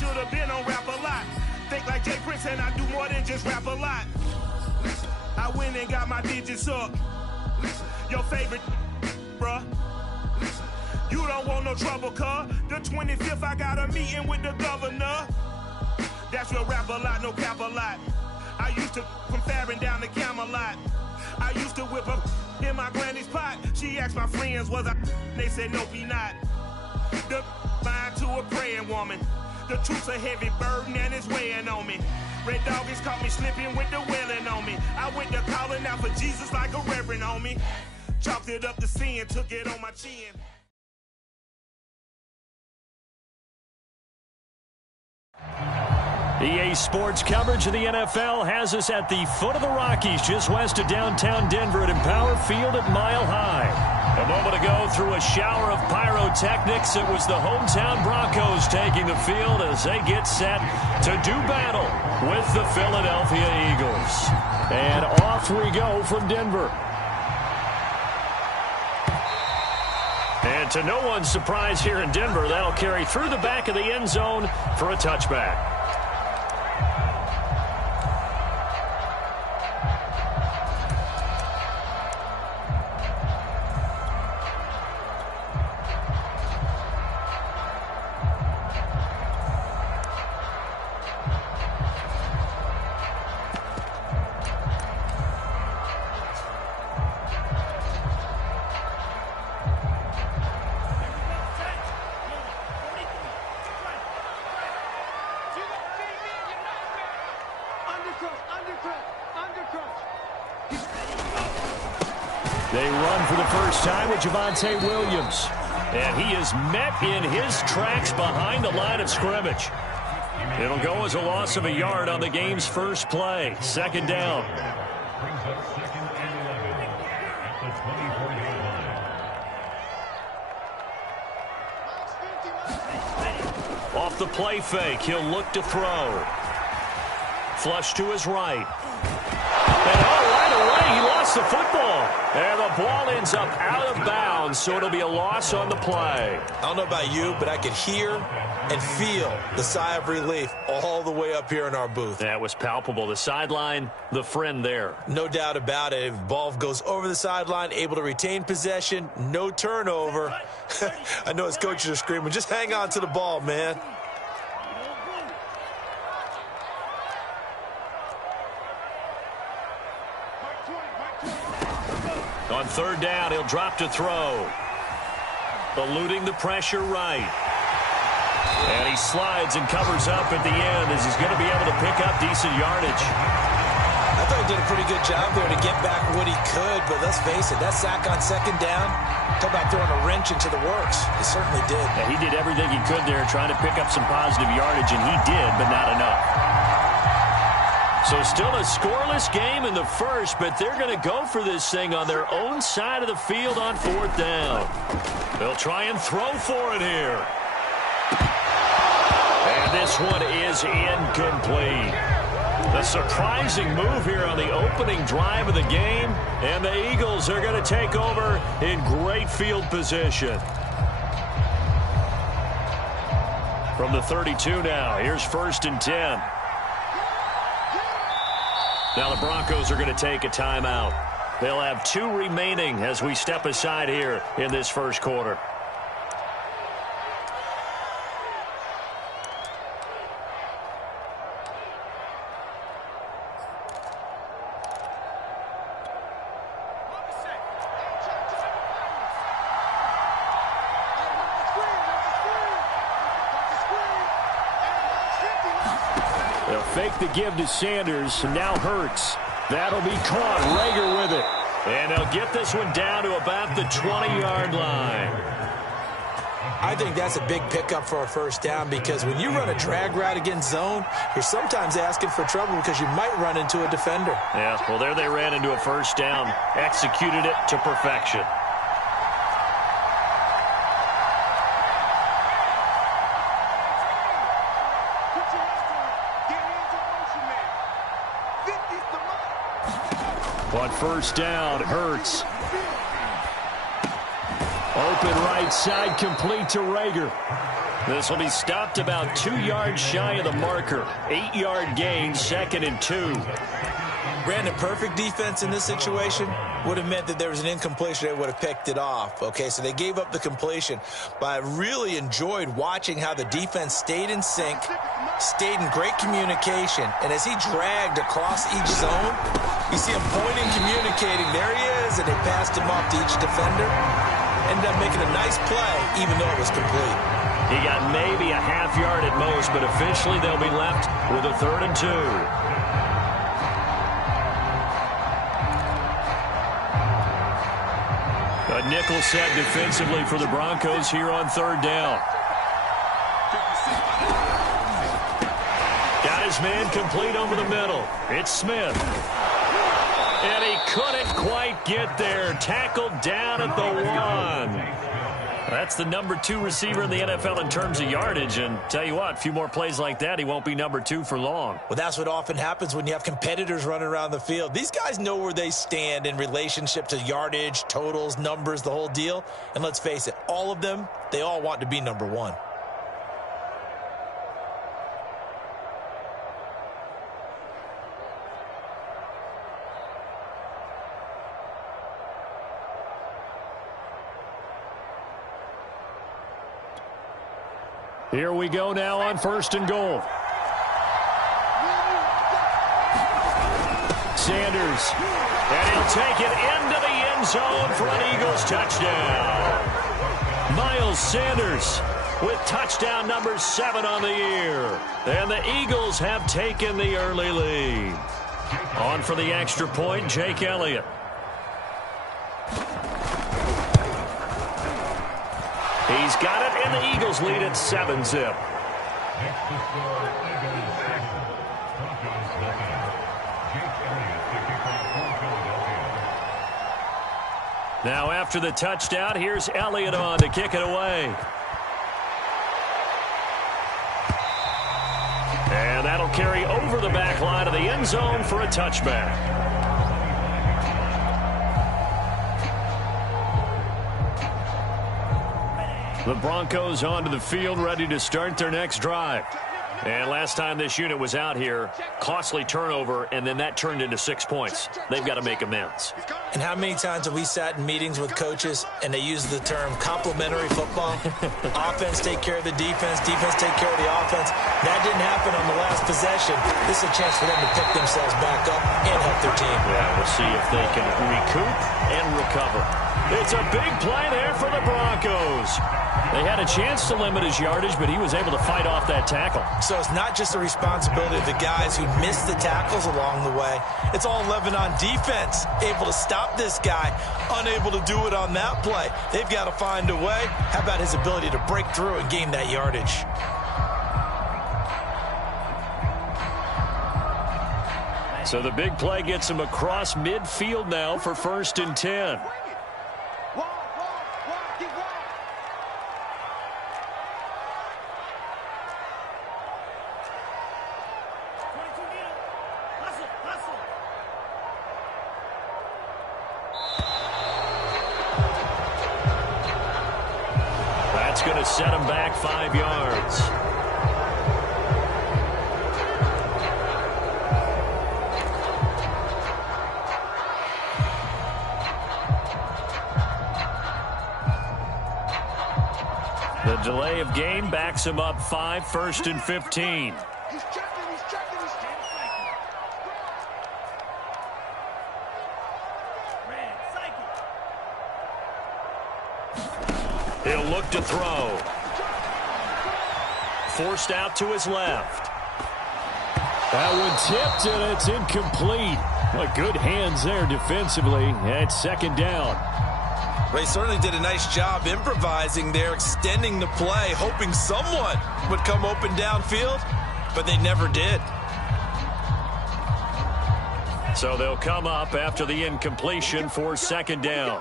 should have been on Rap a Lot. Think like Jay Prince and I do more than just rap a lot. I went and got my digits up. Your favorite, bruh. You don't want no trouble, cuz. The 25th, I got a meeting with the governor. That's real rap a lot, no cap a lot. I used to from Farron down to Camelot. I used to whip up in my granny's pot. She asked my friends, was I? They said, nope, he not. The line to a praying woman. The truth's a heavy burden and it's weighing on me. Red Doggies caught me slipping with the wailing on me. I went to calling out for Jesus like a reverend on me. Chopped it up to sin, took it on my chin. EA Sports coverage of the NFL has us at the foot of the Rockies, just west of downtown Denver at Empower Field at Mile High. A moment ago, through a shower of pyrotechnics, it was the hometown Broncos taking the field as they get set to do battle with the Philadelphia Eagles. And off we go from Denver. And to no one's surprise here in Denver, that'll carry through the back of the end zone for a touchback. They run for the first time with Javonte Williams. And he is met in his tracks behind the line of scrimmage. It'll go as a loss of a yard on the game's first play. Second down. Off the play fake, he'll look to throw. Flush to his right. And right away, he lost the football. And the ball ends up out of bounds, so it'll be a loss on the play. I don't know about you, but I could hear and feel the sigh of relief all the way up here in our booth. That was palpable. The sideline, the friend there. No doubt about it. If ball goes over the sideline, able to retain possession, no turnover. I know his coaches are screaming, just hang on to the ball, man. On third down, he'll drop to throw. Eluding the pressure right. And he slides and covers up at the end as he's going to be able to pick up decent yardage. I thought he did a pretty good job there to get back what he could, but let's face it, that sack on second down, talk about throwing a wrench into the works. He certainly did. Yeah, he did everything he could there trying to pick up some positive yardage, and he did, but not enough. So still a scoreless game in the first, but they're going to go for this thing on their own side of the field on fourth down. They'll try and throw for it here. And this one is incomplete. A surprising move here on the opening drive of the game, and the Eagles are going to take over in great field position. From the 32 now, here's 1st and 10. Now the Broncos are going to take a timeout. They'll have 2 remaining as we step aside here in this first quarter. They'll fake the give to Sanders, and now Hurts. That'll be caught. Rager with it. And they'll get this one down to about the 20-yard line. I think that's a big pickup for a first down because when you run a drag route against zone, you're sometimes asking for trouble because you might run into a defender. Yeah, well, there they ran into a first down, executed it to perfection. On first down, Hurts. Open right side, complete to Rager. This will be stopped about 2 yards shy of the marker. 8-yard gain, 2nd and 2. Brandon, perfect defense in this situation would have meant that there was an incompletion. They would have picked it off. Okay, so they gave up the completion. But I really enjoyed watching how the defense stayed in sync, stayed in great communication. And as he dragged across each zone, you see him pointing, communicating. There he is, and they passed him off to each defender. Ended up making a nice play, even though it was complete. He got maybe a half yard at most, but officially they'll be left with a 3rd and 2. A nickel set defensively for the Broncos here on 3rd down. Got his man complete over the middle. It's Smith. And he couldn't quite get there. Tackled down at the 1. That's the number 2 receiver in the NFL in terms of yardage. And tell you what, a few more plays like that, he won't be number 2 for long. Well, that's what often happens when you have competitors running around the field. These guys know where they stand in relationship to yardage, totals, numbers, the whole deal. And let's face it, all of them, they all want to be number 1. Here we go now on 1st and goal. Sanders, and he'll take it into the end zone for an Eagles touchdown. Miles Sanders with touchdown number 7 on the year. And the Eagles have taken the early lead. On for the extra point, Jake Elliott. He's got it, and the Eagles lead at 7-zip. Now after the touchdown, here's Elliott on to kick it away. And that'll carry over the back line of the end zone for a touchback. The Broncos onto the field, ready to start their next drive. And last time this unit was out here, costly turnover, and then that turned into 6 points. They've got to make amends. And how many times have we sat in meetings with coaches and they use the term complementary football? Offense take care of the defense, defense take care of the offense. That didn't happen on the last possession. This is a chance for them to pick themselves back up and help their team. Yeah, we'll see if they can recoup and recover. It's a big play there for the Broncos. They had a chance to limit his yardage, but he was able to fight off that tackle. So it's not just the responsibility of the guys who missed the tackles along the way. It's all 11 on defense, able to stop this guy, unable to do it on that play. They've got to find a way. How about his ability to break through and gain that yardage? So the big play gets him across midfield now for 1st and 10. That's going to set him back 5 yards. The delay of game backs him up 5, 1st and 15. He'll look to throw. Forced out to his left. That one tipped, and it's incomplete. Well, good hands there defensively at 2nd down. They certainly did a nice job improvising there, extending the play, hoping someone would come open downfield, but they never did. So they'll come up after the incompletion for 2nd down.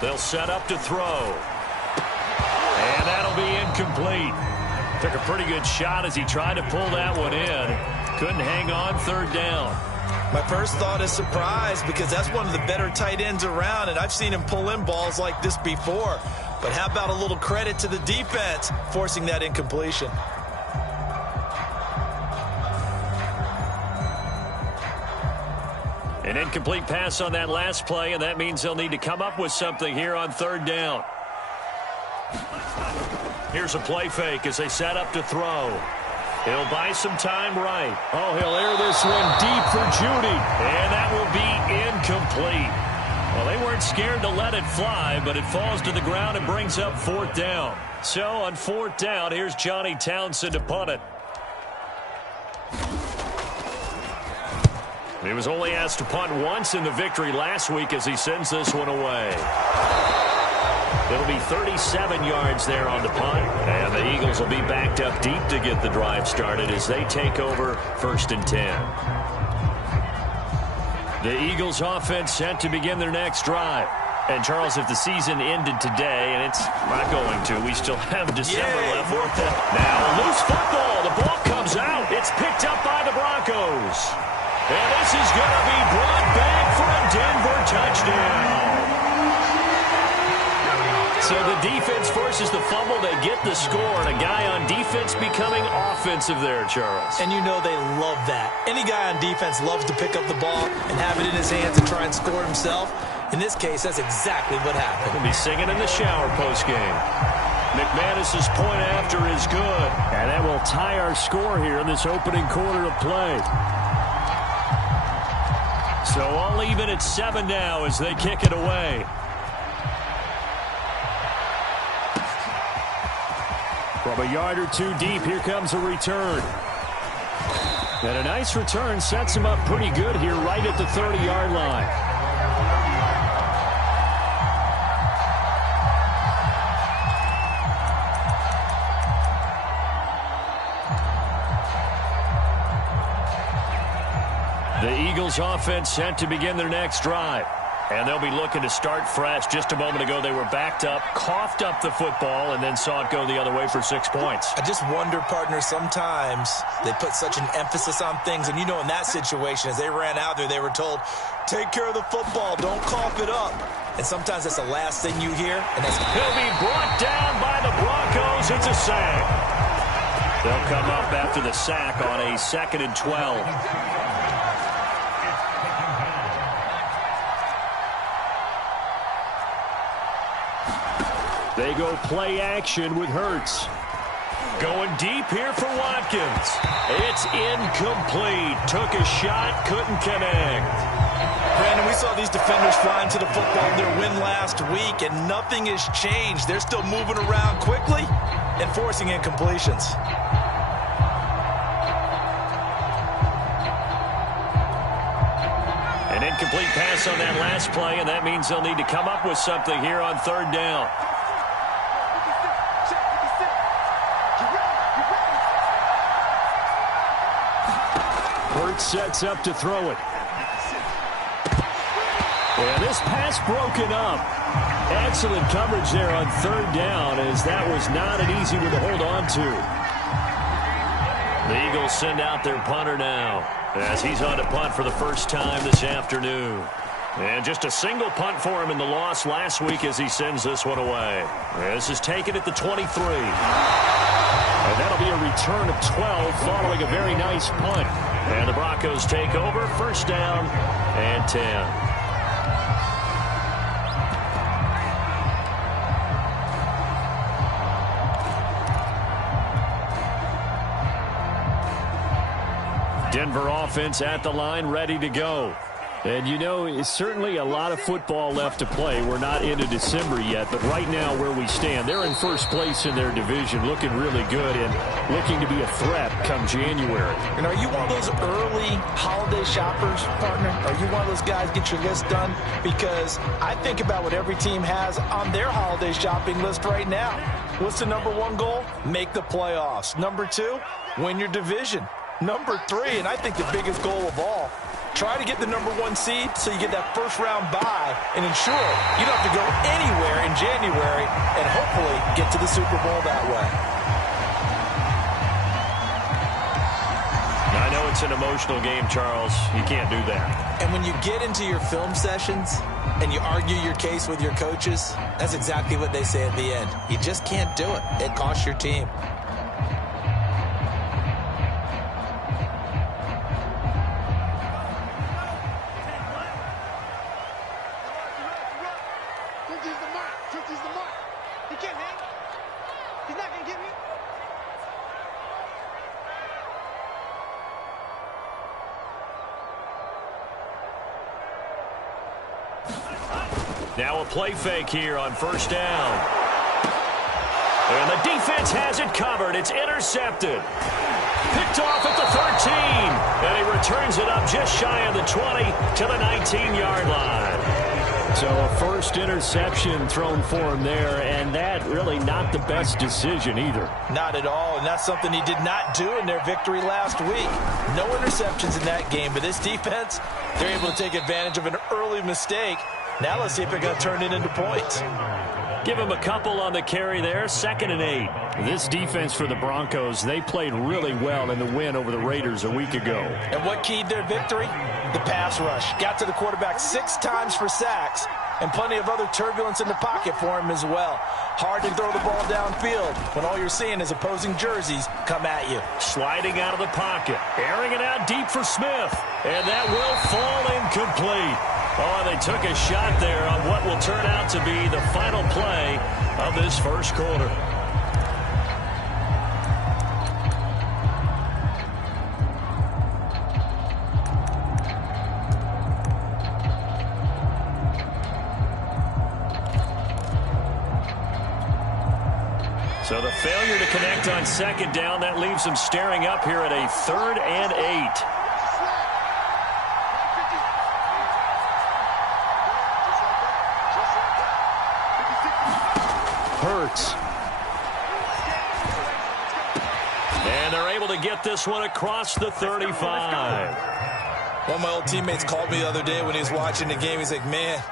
They'll set up to throw. And that'll be incomplete. Took a pretty good shot as he tried to pull that one in. Couldn't hang on third down. My first thought is surprise because that's one of the better tight ends around, and I've seen him pull in balls like this before. But how about a little credit to the defense forcing that incompletion? An incomplete pass on that last play, and that means they'll need to come up with something here on third down. Here's a play fake as they set up to throw. He'll buy some time right. Oh, he'll air this one deep for Judy. And that will be incomplete. Well, they weren't scared to let it fly, but it falls to the ground and brings up fourth down. So on fourth down, here's Johnny Townsend to punt it. He was only asked to punt once in the victory last week as he sends this one away. It'll be 37 yards there on the punt, and the Eagles will be backed up deep to get the drive started as they take over 1st and 10. The Eagles offense set to begin their next drive. And, Charles, if the season ended today, and it's not going to, we still have December left. Now, a loose football. The ball comes out. It's picked up by the Broncos. And this is going to be brought back for a Denver touchdown. So the defense forces the fumble. They get the score, and a guy on defense becoming offensive there, Charles. And you know they love that. Any guy on defense loves to pick up the ball and have it in his hands and try and score himself. In this case, that's exactly what happened. He'll be singing in the shower postgame. McManus's point after is good. And that will tie our score here in this opening quarter of play. So all even at 7 now as they kick it away. From a yard or two deep, here comes a return. And a nice return sets him up pretty good here right at the 30-yard line. The Eagles offense set to begin their next drive. And they'll be looking to start fresh. Just a moment ago, they were backed up, coughed up the football, and then saw it go the other way for 6 points. I just wonder, partner, sometimes they put such an emphasis on things. And, you know, in that situation, as they ran out there, they were told, take care of the football, don't cough it up. And sometimes that's the last thing you hear. And that's He'll be brought down by the Broncos. It's a sack. They'll come up after the sack on a 2nd and 12. They go play action with Hurts. Going deep here for Watkins. It's incomplete. Took a shot, couldn't connect. Brandon, we saw these defenders flying to the football in their win last week, and nothing has changed. They're still moving around quickly and forcing incompletions. An incomplete pass on that last play, and that means they'll need to come up with something here on third down. Hurts sets up to throw it. And this pass broken up. Excellent coverage there on third down, as that was not an easy one to hold on to. The Eagles send out their punter now, as he's on to punt for the first time this afternoon. And just a single punt for him in the loss last week as he sends this one away. This is taken at the 23. And that'll be a return of 12 following a very nice punt. And the Broncos take over, first down and 10. Denver offense at the line, ready to go. And, you know, it's certainly a lot of football left to play. We're not into December yet, but right now where we stand, they're in first place in their division, looking really good and looking to be a threat come January. And are you one of those early holiday shoppers, partner? Are you one of those guys get your list done? Because I think about what every team has on their holiday shopping list right now. What's the number one goal? Make the playoffs. Number two, win your division. Number three, and I think the biggest goal of all, try to get the number one seed so you get that first round bye and ensure you don't have to go anywhere in January and hopefully get to the Super Bowl that way. it's an emotional game, Charles. You can't do that. And when you get into your film sessions and you argue your case with your coaches, that's exactly what they say at the end. You just can't do it. It costs your team. Now a play fake here on first down. And the defense has it covered. It's intercepted. Picked off at the 13. And he returns it up just shy of the 20 to the 19-yard line. So a first interception thrown for him there, and that really not the best decision either. Not at all, and that's something he did not do in their victory last week. No interceptions in that game, but this defense, they're able to take advantage of an early mistake. Now let's see if they're going to turn it into points. Give him a couple on the carry there, 2nd and 8. This defense for the Broncos, they played really well in the win over the Raiders a week ago. And what keyed their victory? The pass rush. Got to the quarterback 6 times for sacks, and plenty of other turbulence in the pocket for him as well. Hard to throw the ball downfield when all you're seeing is opposing jerseys come at you. Sliding out of the pocket, airing it out deep for Smith, and that will fall incomplete. Oh, they took a shot there on what will turn out to be the final play of this first quarter. So the failure to connect on 2nd down, that leaves them staring up here at a 3rd and 8. Hurts. And they're able to get this one across the 35. One of my old teammates called me the other day when he was watching the game. He's like, man,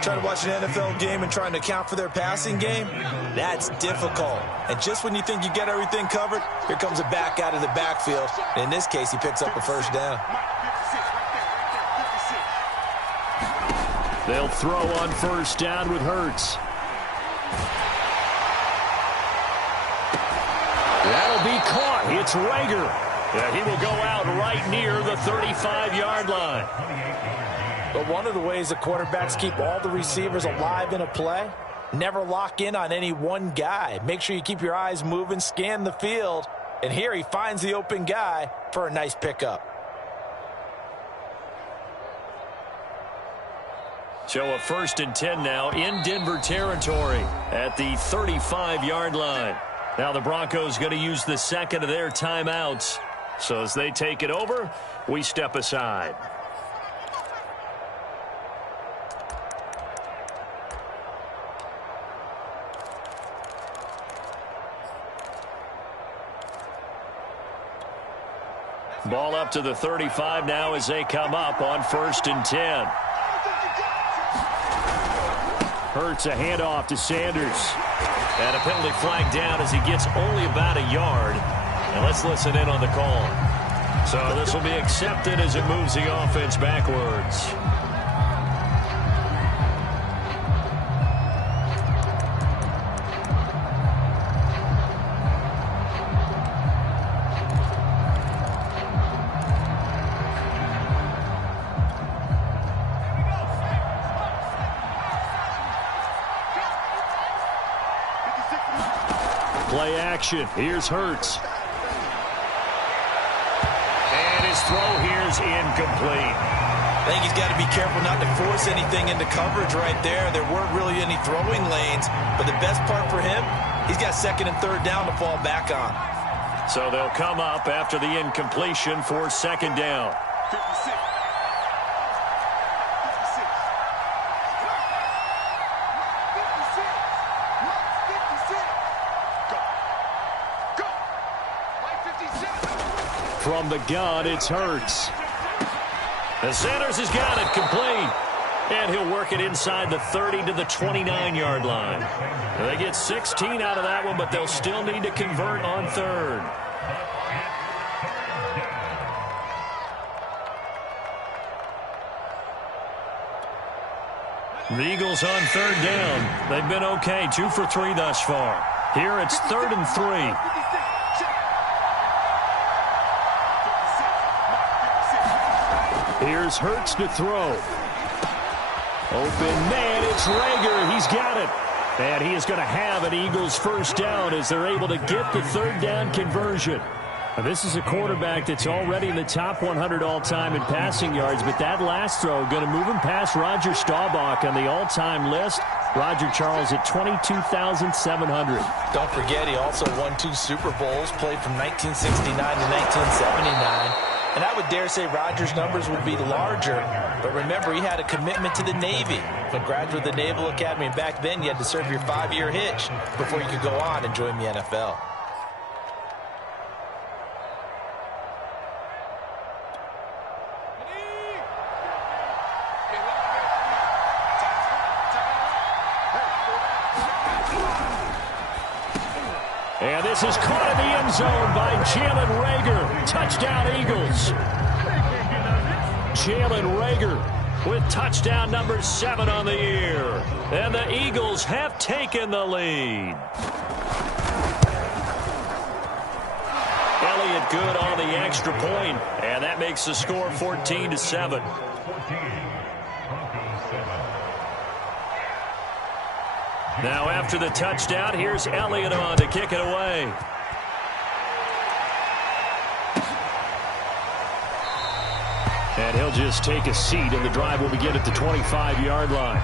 trying to watch an NFL game and trying to account for their passing game, that's difficult. And just when you think you get everything covered, here comes a back out of the backfield. And in this case, he picks up a first down. They'll throw on first down with Hurts. That'll be caught. It's Rager. Yeah, he will go out right near the 35-yard line. But one of the ways the quarterbacks keep all the receivers alive in a play, never lock in on any one guy. Make sure you keep your eyes moving, scan the field. And here he finds the open guy for a nice pickup. So a 1st and 10 now in Denver territory at the 35-yard line. Now the Broncos going to use the 2nd of their timeouts. So as they take it over, we step aside. Ball up to the 35 now as they come up on 1st and 10. Hurts a handoff to Sanders. And a penalty flag down as he gets only about a yard. And let's listen in on the call. So this will be accepted as it moves the offense backwards. Play action. Here's Hurts. And his throw here's incomplete. I think he's got to be careful not to force anything into coverage right there. There weren't really any throwing lanes, but the best part for him, he's got 2nd and 3rd down to fall back on. So they'll come up after the incompletion for 2nd down. 56. From the gun, it's Hurts. And Sanders has got it complete. And he'll work it inside the 30 to the 29-yard line. And they get 16 out of that one, but they'll still need to convert on 3rd. The Eagles on third down. They've been okay, 2 for 3 thus far. Here it's 3rd and 3. Here's Hurts to throw. Open man, it's Rager. He's got it. And he is going to have an Eagles first down as they're able to get the third down conversion. Now, this is a quarterback that's already in the top 100 all-time in passing yards, but that last throw going to move him past Roger Staubach on the all-time list. Roger Charles at 22,700. Don't forget, he also won 2 Super Bowls, played from 1969 to 1979. And I would dare say Rodgers' numbers would be larger. But remember, he had a commitment to the Navy. When graduate of the Naval Academy, and back then you had to serve your 5-year hitch before you could go on and join the NFL. And this is caught in the end zone by Jalen Rager. Touchdown, Eagles. Jalen Rager with touchdown number 7 on the year. And the Eagles have taken the lead. Elliott good on the extra point, and that makes the score 14-7. Now after the touchdown, here's Elliott on to kick it away. And he'll just take a seat, and the drive will begin at the 25-yard line.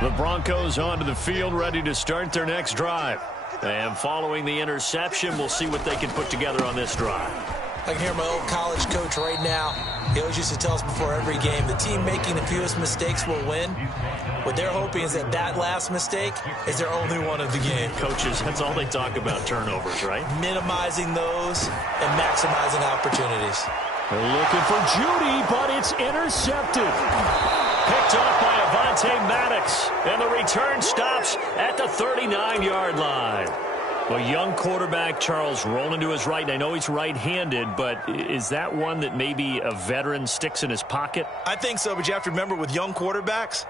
The Broncos onto the field, ready to start their next drive. And following the interception, we'll see what they can put together on this drive. I can hear my old college coach right now. He always used to tell us before every game, the team making the fewest mistakes will win. What they're hoping is that that last mistake is their only one of the game. Coaches, that's all they talk about, turnovers, right? Minimizing those and maximizing opportunities. They're looking for Judy, but it's intercepted. Picked off by Avonte Maddox, and the return stops at the 39-yard line. Well, young quarterback Charles rolling to his right. I know he's right-handed, but is that one that maybe a veteran sticks in his pocket? I think so, but you have to remember with young quarterbacks,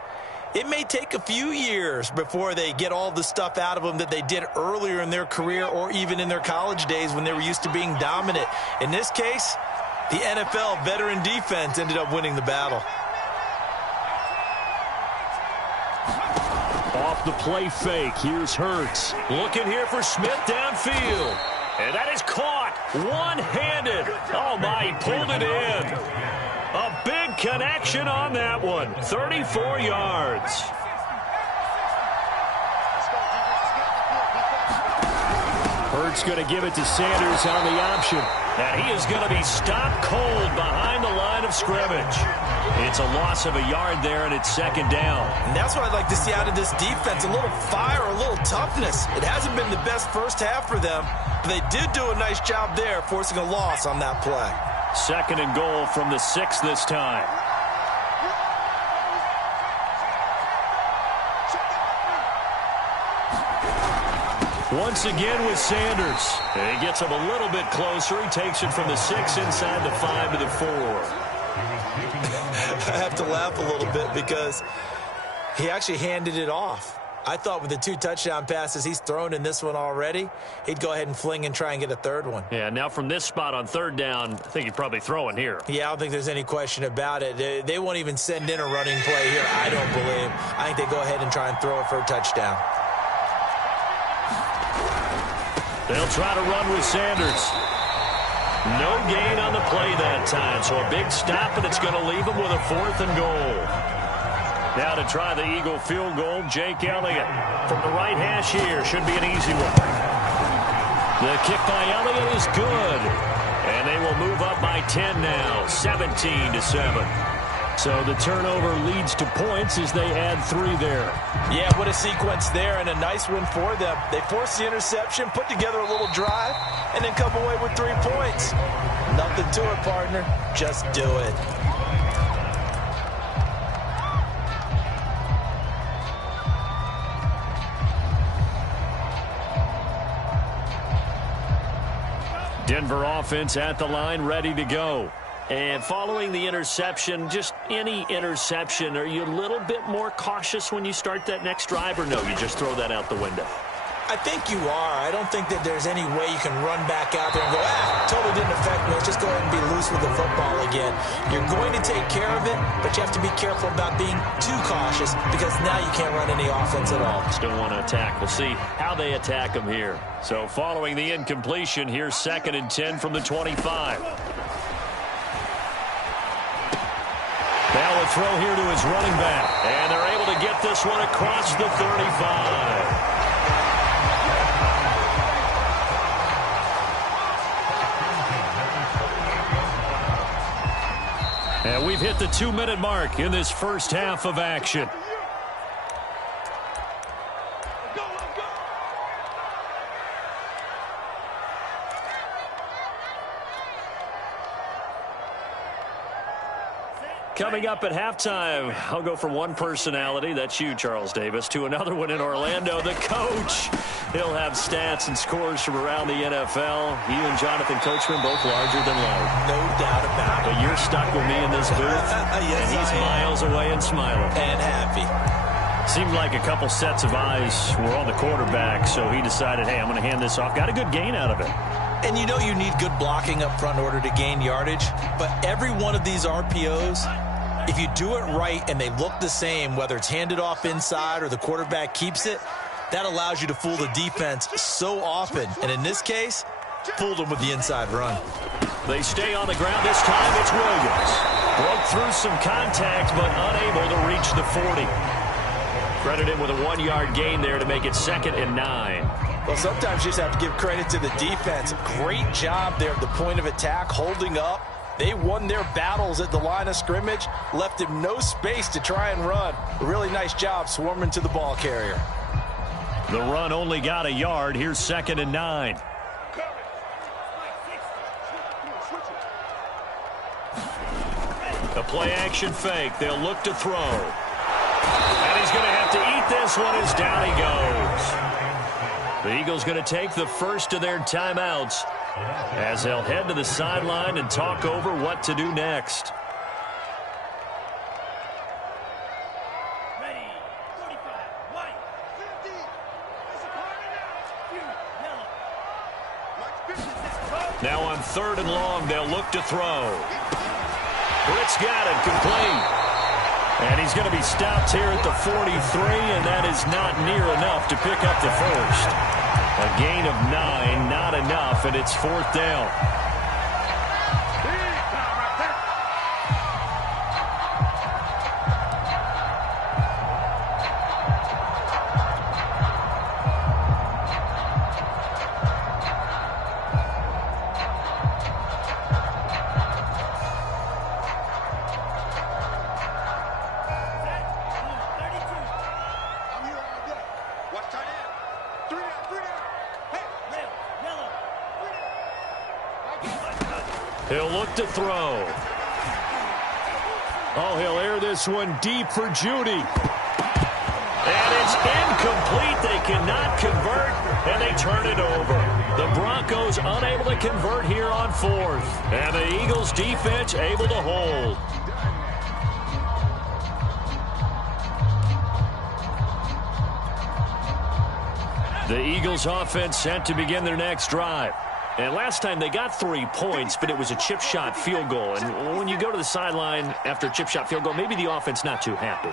it may take a few years before they get all the stuff out of them that they did earlier in their career or even in their college days when they were used to being dominant. In this case, the NFL veteran defense ended up winning the battle. Off the play fake, here's Hurts. Looking here for Smith downfield. And that is caught one-handed. Oh, my, he pulled it in. A big connection on that one. 34 yards. Hurts going to give it to Sanders on the option. And he is going to be stopped cold behind the line of scrimmage. It's a loss of a yard there, and it's second down. And that's what I'd like to see out of this defense, a little fire, a little toughness. It hasn't been the best first half for them, but they did do a nice job there, forcing a loss on that play. Second and goal from the 6 this time. Once again with Sanders. And he gets him a little bit closer. He takes it from the 6 inside the 5 to the 4. I have to laugh a little bit because he actually handed it off. I thought with the 2 touchdown passes he's thrown in this one already, he'd go ahead and fling and try and get a third one. Yeah, now from this spot on third down, I think he'd probably throw in here. Yeah, I don't think there's any question about it. They won't even send in a running play here, I don't believe. I think they go ahead and try and throw it for a touchdown. They'll try to run with Sanders. No gain on the play that time, so a big stop, and it's going to leave them with a 4th and goal. Now to try the Eagle field goal, Jake Elliott from the right hash here. Should be an easy one. The kick by Elliott is good, and they will move up by 10 now, 17-7. So the turnover leads to points as they add 3 there. Yeah, what a sequence there, and a nice win for them. They forced the interception, put together a little drive, and then come away with 3 points. Nothing to it, partner. Just do it. Denver offense at the line, ready to go. And following the interception, just any interception, are you a little bit more cautious when you start that next drive, or no, you just throw that out the window? I think you are. I don't think that there's any way you can run back out there and go, totally didn't affect me. Let's just go ahead and be loose with the football again. You're going to take care of it, but you have to be careful about being too cautious because now you can't run any offense at all. Still want to attack. We'll see how they attack them here. So following the incompletion, here's 2nd and 10 from the 25. Now a throw here to his running back. And they're able to get this one across the 35. And we've hit the 2-minute mark in this first half of action. Coming up at halftime, I'll go from one personality, that's you, Charles Davis, to another one in Orlando, the coach. He'll have stats and scores from around the NFL. You and Jonathan Coachman both larger than life. No doubt about it. But you're stuck with me in this booth, yes, and he's miles away and smiling. And happy. Seemed like a couple sets of eyes were on the quarterback, so he decided, hey, I'm going to hand this off. Got a good gain out of it. And you know you need good blocking up front in order to gain yardage, but every one of these RPOs, if you do it right and they look the same, whether it's handed off inside or the quarterback keeps it, that allows you to fool the defense so often. And in this case, fooled them with the inside run. They stay on the ground. This time it's Williams. Broke through some contact, but unable to reach the 40. Credit him with a 1-yard gain there to make it 2nd and 9. Well, sometimes you just have to give credit to the defense. Great job there at the point of attack, holding up. They won their battles at the line of scrimmage, left him no space to try and run. A really nice job swarming to the ball carrier. The run only got a yard. Here's 2nd and 9. A play-action fake. They'll look to throw. And he's going to have to eat this one as down he goes. The Eagles going to take the first of their timeouts as they'll head to the sideline and talk over what to do next. Now on 3rd and long, they'll look to throw. Britt's got it, complete. And he's going to be stopped here at the 43, and that is not near enough to pick up the first. A gain of 9, not enough, and it's 4th down. He'll look to throw. Oh, he'll air this one deep for Judy. And it's incomplete. They cannot convert, and they turn it over. The Broncos unable to convert here on 4th. And the Eagles defense able to hold. The Eagles offense set to begin their next drive. And last time they got 3 points, but it was a chip shot field goal. And when you go to the sideline after a chip shot field goal, maybe the offense not too happy.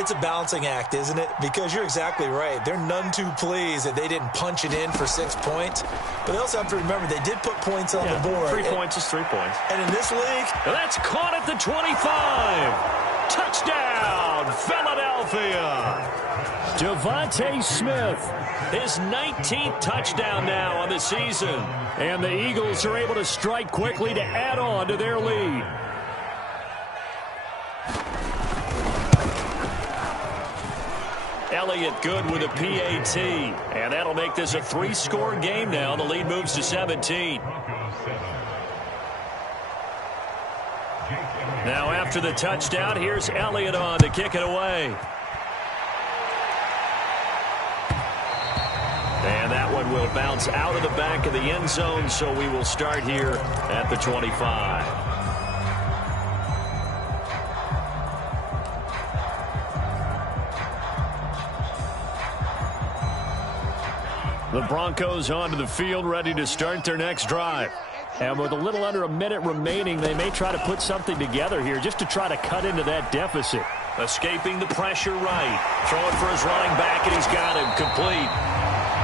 It's a balancing act, isn't it? Because you're exactly right. They're none too pleased that they didn't punch it in for 6 points. But they also have to remember they did put points on the board. 3 points is 3 points. And in this league, that's caught at the 25. Touchdown, Philadelphia. Devontae Smith, his 19th touchdown now on the season. And the Eagles are able to strike quickly to add on to their lead. Elliott good with a PAT. And that'll make this a 3-score game now. The lead moves to 17. Now after the touchdown, here's Elliott on to kick it away. And that one one will bounce out of the back of the end zone, so we will start here at the 25. The Broncos onto the field, ready to start their next drive. And with a little under a minute remaining, they may try to put something together here just to try to cut into that deficit. Escaping the pressure right. Throwing for his running back, and he's got him complete.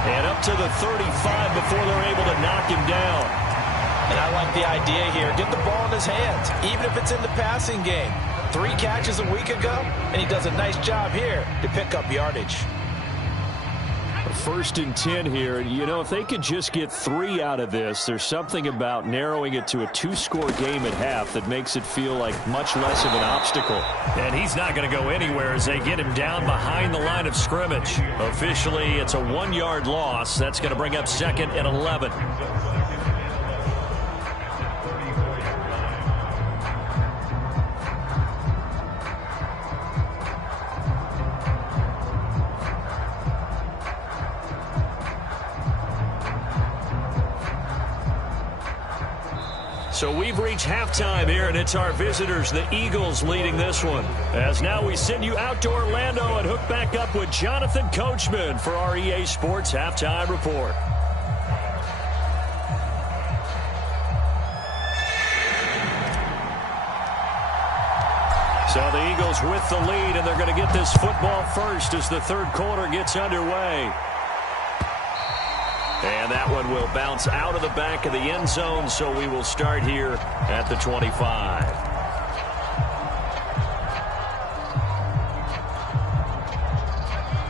And up to the 35 before they're able to knock him down. And I like the idea here. Get the ball in his hands, even if it's in the passing game. 3 catches a week ago, and he does a nice job here to pick up yardage. 1st and 10 here. You know, if they could just get 3 out of this, there's something about narrowing it to a 2-score game at half that makes it feel like much less of an obstacle. And he's not going to go anywhere as they get him down behind the line of scrimmage. Officially, it's a 1-yard loss. That's going to bring up 2nd and 11. So we've reached halftime here, and it's our visitors, the Eagles, leading this one. As now we send you out to Orlando and hook back up with Jonathan Coachman for our EA Sports Halftime Report. So the Eagles with the lead, and they're going to get this football first as the 3rd quarter gets underway. And that one will bounce out of the back of the end zone, so we will start here at the 25.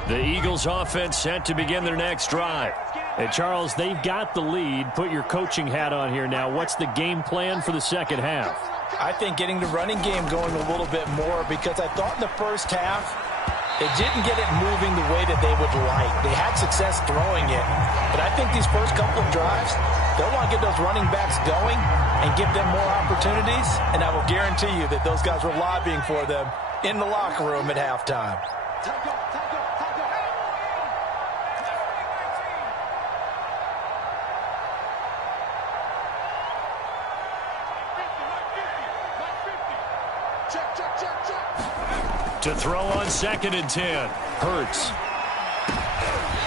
The Eagles offense set to begin their next drive. And Charles, they've got the lead. Put your coaching hat on here now. What's the game plan for the second half? I think getting the running game going a little bit more, because I thought in the first half they didn't get it moving the way that they would like. They had success throwing it, but I think these first couple of drives, they'll want to get those running backs going and give them more opportunities, and I will guarantee you that those guys were lobbying for them in the locker room at halftime. To throw on 2nd and 10. Hurts.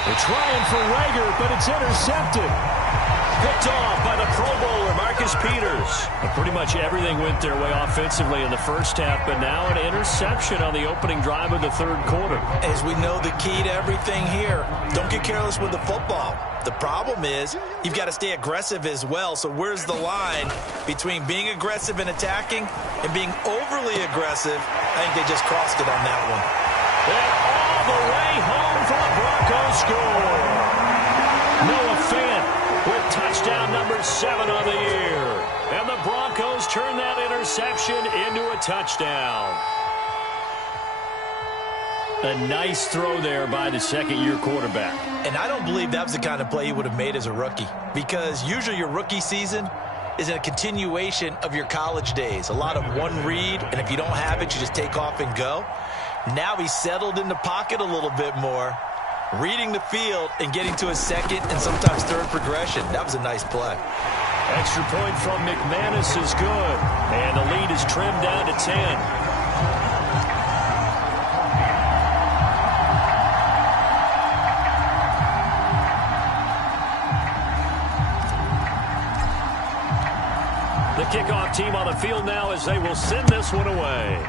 They're trying for Rager, but it's intercepted. Picked off by the Pro Bowler, Marcus Peters. Pretty much everything went their way offensively in the first half, but now an interception on the opening drive of the 3rd quarter. As we know, the key to everything here, don't get careless with the football. The problem is you've got to stay aggressive as well. So where's the line between being aggressive and attacking and being overly aggressive? I think they just crossed it on that one. And all the way home for the Broncos score. Noah Fant with touchdown number 7 on the year. And the Broncos turn that interception into a touchdown. A nice throw there by the 2nd-year quarterback. And I don't believe that was the kind of play he would have made as a rookie, because usually your rookie season is a continuation of your college days. A lot of one read, and if you don't have it, you just take off and go. Now he's settled in the pocket a little bit more, reading the field and getting to his 2nd and sometimes 3rd progression. That was a nice play. Extra point from McManus is good, and the lead is trimmed down to 10. The kickoff team on the field now as they will send this one away.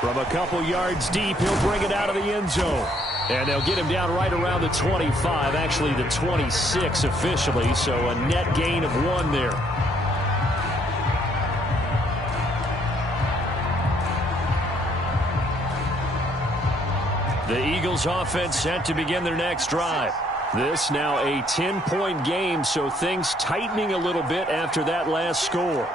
From a couple yards deep, he'll bring it out of the end zone. And they'll get him down right around the 25, actually the 26 officially, so a net gain of 1 there. The Eagles offense set to begin their next drive. This now a 10-point game, so things tightening a little bit after that last score.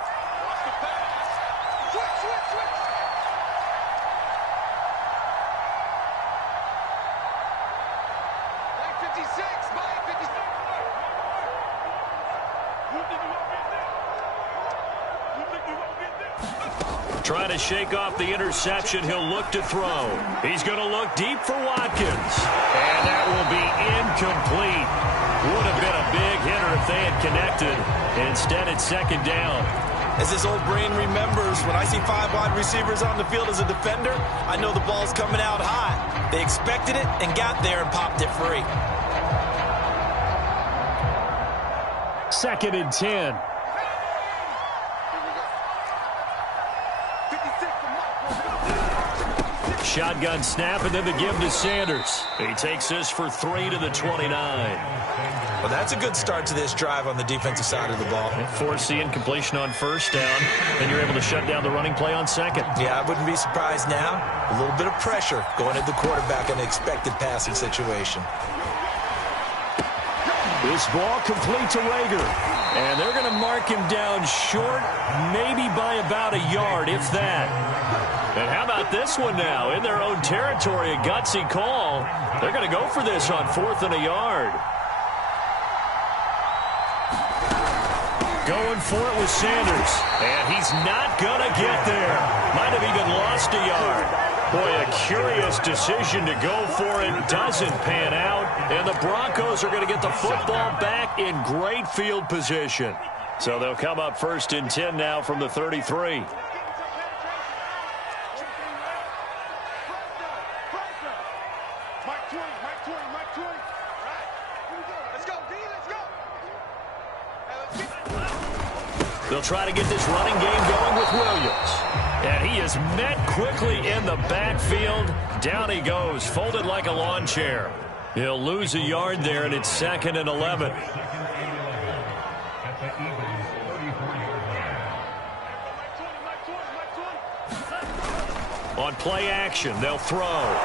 Trying to shake off the interception. He'll look to throw. He's going to look deep for Watkins. And that will be incomplete. Would have been a big hitter if they had connected. Instead, it's second down. As his old brain remembers, when I see 5 wide receivers on the field as a defender, I know the ball's coming out high. They expected it and got there and popped it free. Second and 10. Shotgun snap, and then the give to Sanders. He takes this for 3 to the 29. Well, that's a good start to this drive on the defensive side of the ball. Force the incompletion on first down, and you're able to shut down the running play on second. Yeah, I wouldn't be surprised now. A little bit of pressure going at the quarterback in an expected passing situation. This ball complete to Rager. And they're going to mark him down short, maybe by about a yard, if that. And how about this one now? In their own territory, a gutsy call. They're going to go for this on 4th and a yard. Going for it with Sanders. And he's not going to get there. Might have even lost a yard. Boy, a curious decision to go for it. Doesn't pan out. And the Broncos are going to get the football back in great field position. So they'll come up 1st and 10 now from the 33. They'll try to get this running game going with Williams. And he is met quickly in the backfield. Down he goes, folded like a lawn chair. He'll lose a yard there, and it's 2nd and 11. On play action, they'll throw.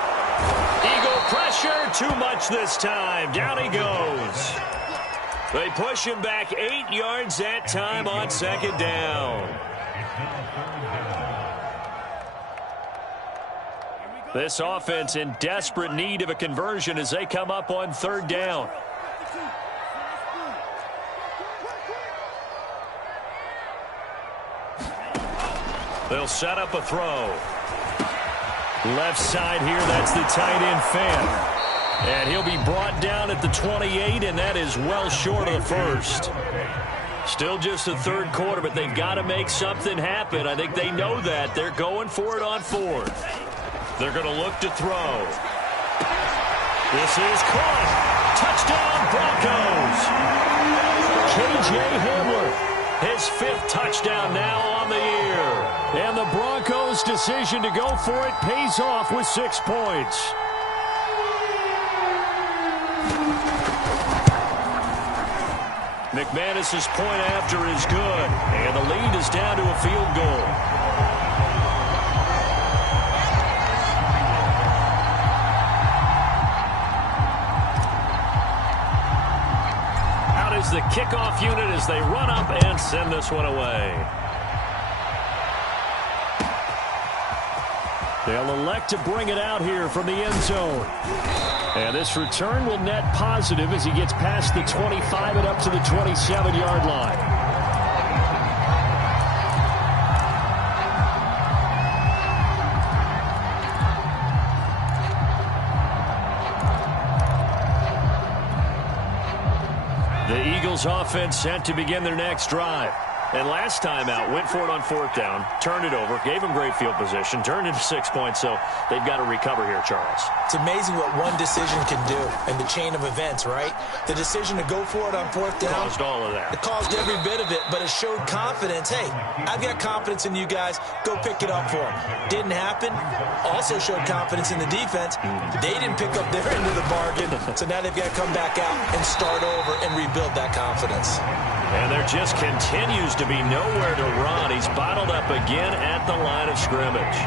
Eagle pressure, too much this time. Down he goes. They push him back 8 yards that time on 2nd down. This offense in desperate need of a conversion as they come up on 3rd down. They'll set up a throw. Left side here, that's the tight end Fan. And he'll be brought down at the 28, and that is well short of the 1st. Still just the 3rd quarter, but they've got to make something happen. I think they know that. They're going for it on 4th. They're going to look to throw. This is caught. Touchdown, Broncos. K.J. Hamler, his 5th touchdown now on the year. And the Broncos' decision to go for it pays off with 6 points. McManus's point after is good, and the lead is down to a field goal. Out is the kickoff unit as they run up and send this one away. They'll elect to bring it out here from the end zone. And this return will net positive as he gets past the 25 and up to the 27-yard line. The Eagles offense set to begin their next drive. And last time out, went for it on 4th down, turned it over, gave them great field position, turned into 6 points, so they've got to recover here, Charles. It's amazing what one decision can do in the chain of events, right? The decision to go for it on 4th down. Caused all of that. It caused every bit of it, but it showed confidence. Hey, I've got confidence in you guys. Go pick it up for them. Didn't happen. Also showed confidence in the defense. They didn't pick up their end of the bargain, so now they've got to come back out and start over and rebuild that confidence. And there just continues to be nowhere to run. He's bottled up again at the line of scrimmage.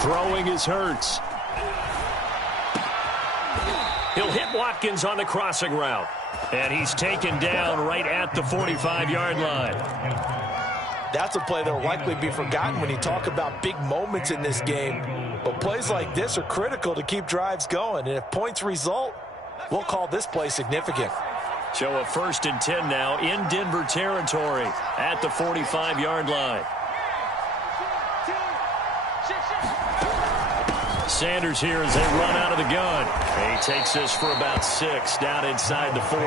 Throwing is Hurts. He'll hit Watkins on the crossing route. And he's taken down right at the 45-yard line. That's a play that will likely be forgotten when you talk about big moments in this game. But plays like this are critical to keep drives going. And if points result, we'll call this play significant. So a 1st and 10 now in Denver territory at the 45-yard line. Sanders here as they run out of the gun. He takes this for about 6 down inside the 40.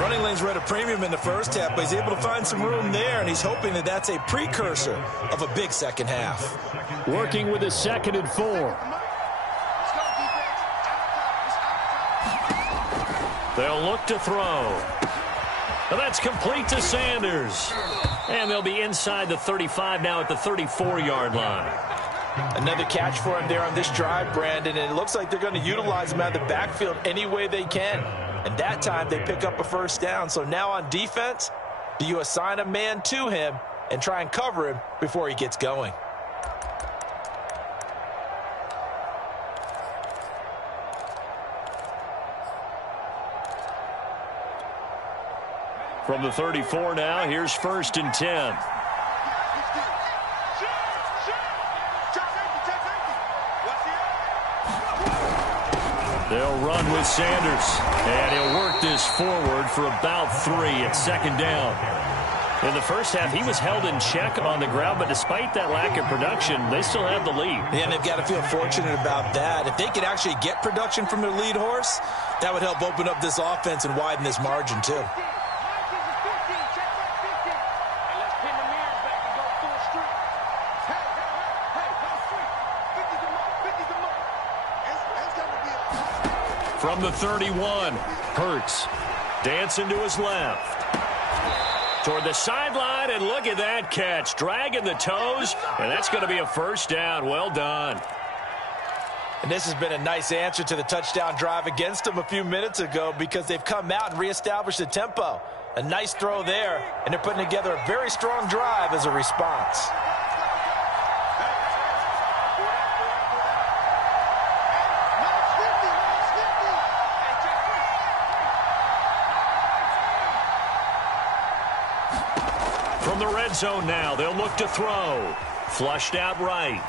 Running lanes were at a premium in the first half, but he's able to find some room there, and he's hoping that that's a precursor of a big second half. Working with a 2nd and 4. They'll look to throw. Well, that's complete to Sanders. And they'll be inside the 35 now at the 34-yard line. Another catch for him there on this drive, Brandon, and it looks like they're going to utilize him out of the backfield any way they can. And that time they pick up a 1st down. So now on defense, do you assign a man to him and try and cover him before he gets going? From the 34 now, here's 1st and 10. They'll run with Sanders, and he'll work this forward for about 3 at 2nd down. In the first half, he was held in check on the ground, but despite that lack of production, they still have the lead. Yeah, and they've got to feel fortunate about that. If they could actually get production from their lead horse, that would help open up this offense and widen this margin too. From the 31, Hurts dancing to his left. Toward the sideline, and look at that catch. Dragging the toes, and that's going to be a 1st down. Well done. And this has been a nice answer to the touchdown drive against them a few minutes ago because they've come out and reestablished the tempo. A nice throw there, and they're putting together a very strong drive as a response. From the red zone now, they'll look to throw. Flushed out right.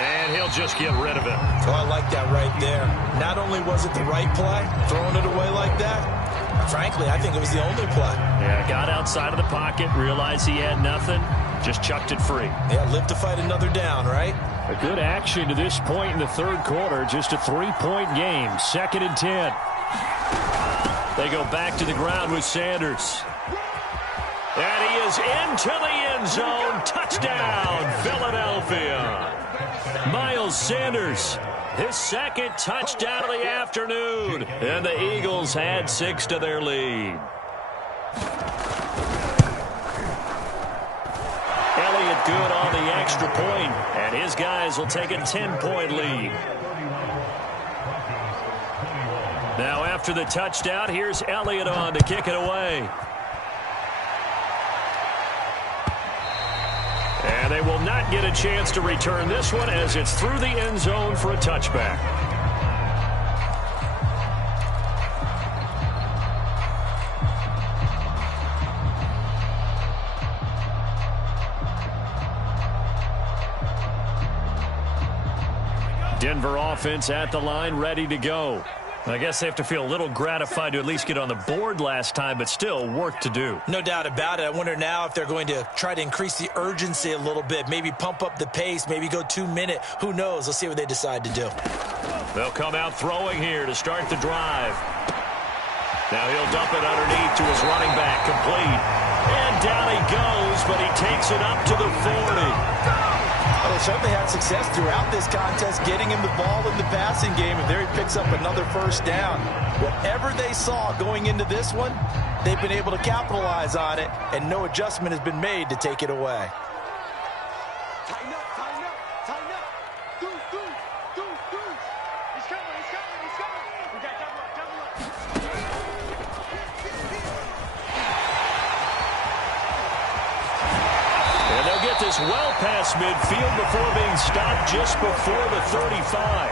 And he'll just get rid of it. Oh, I like that right there. Not only was it the right play, throwing it away like that, frankly, I think it was the only play. Yeah, got outside of the pocket, realized he had nothing, just chucked it free. Yeah, live to fight another down, right? A good action to this point in the 3rd quarter. Just a 3-point game. 2nd and 10. They go back to the ground with Sanders. And he is into the end zone. Touchdown, Philadelphia. Miles Sanders, his 2nd touchdown of the afternoon. And the Eagles add 6 to their lead. Elliott good on the extra point, and his guys will take a 10-point lead. Now after the touchdown, here's Elliott on to kick it away. And they will not get a chance to return this one as it's through the end zone for a touchback. Denver offense at the line, ready to go. I guess they have to feel a little gratified to at least get on the board last time, but still work to do. No doubt about it. I wonder now if they're going to try to increase the urgency a little bit, maybe pump up the pace, maybe go 2-minute. Who knows? Let's see what they decide to do. They'll come out throwing here to start the drive. Now he'll dump it underneath to his running back, complete. And down he goes, but he takes it up to the 40. Well, they certainly had success throughout this contest getting him the ball in the passing game, and there he picks up another 1st down. Whatever they saw going into this one, they've been able to capitalize on it, and no adjustment has been made to take it away. Tighten up, tighten up, tighten up. Deuce. He's coming. We got double up. And they'll get this well past midfield before being stopped just before the 35.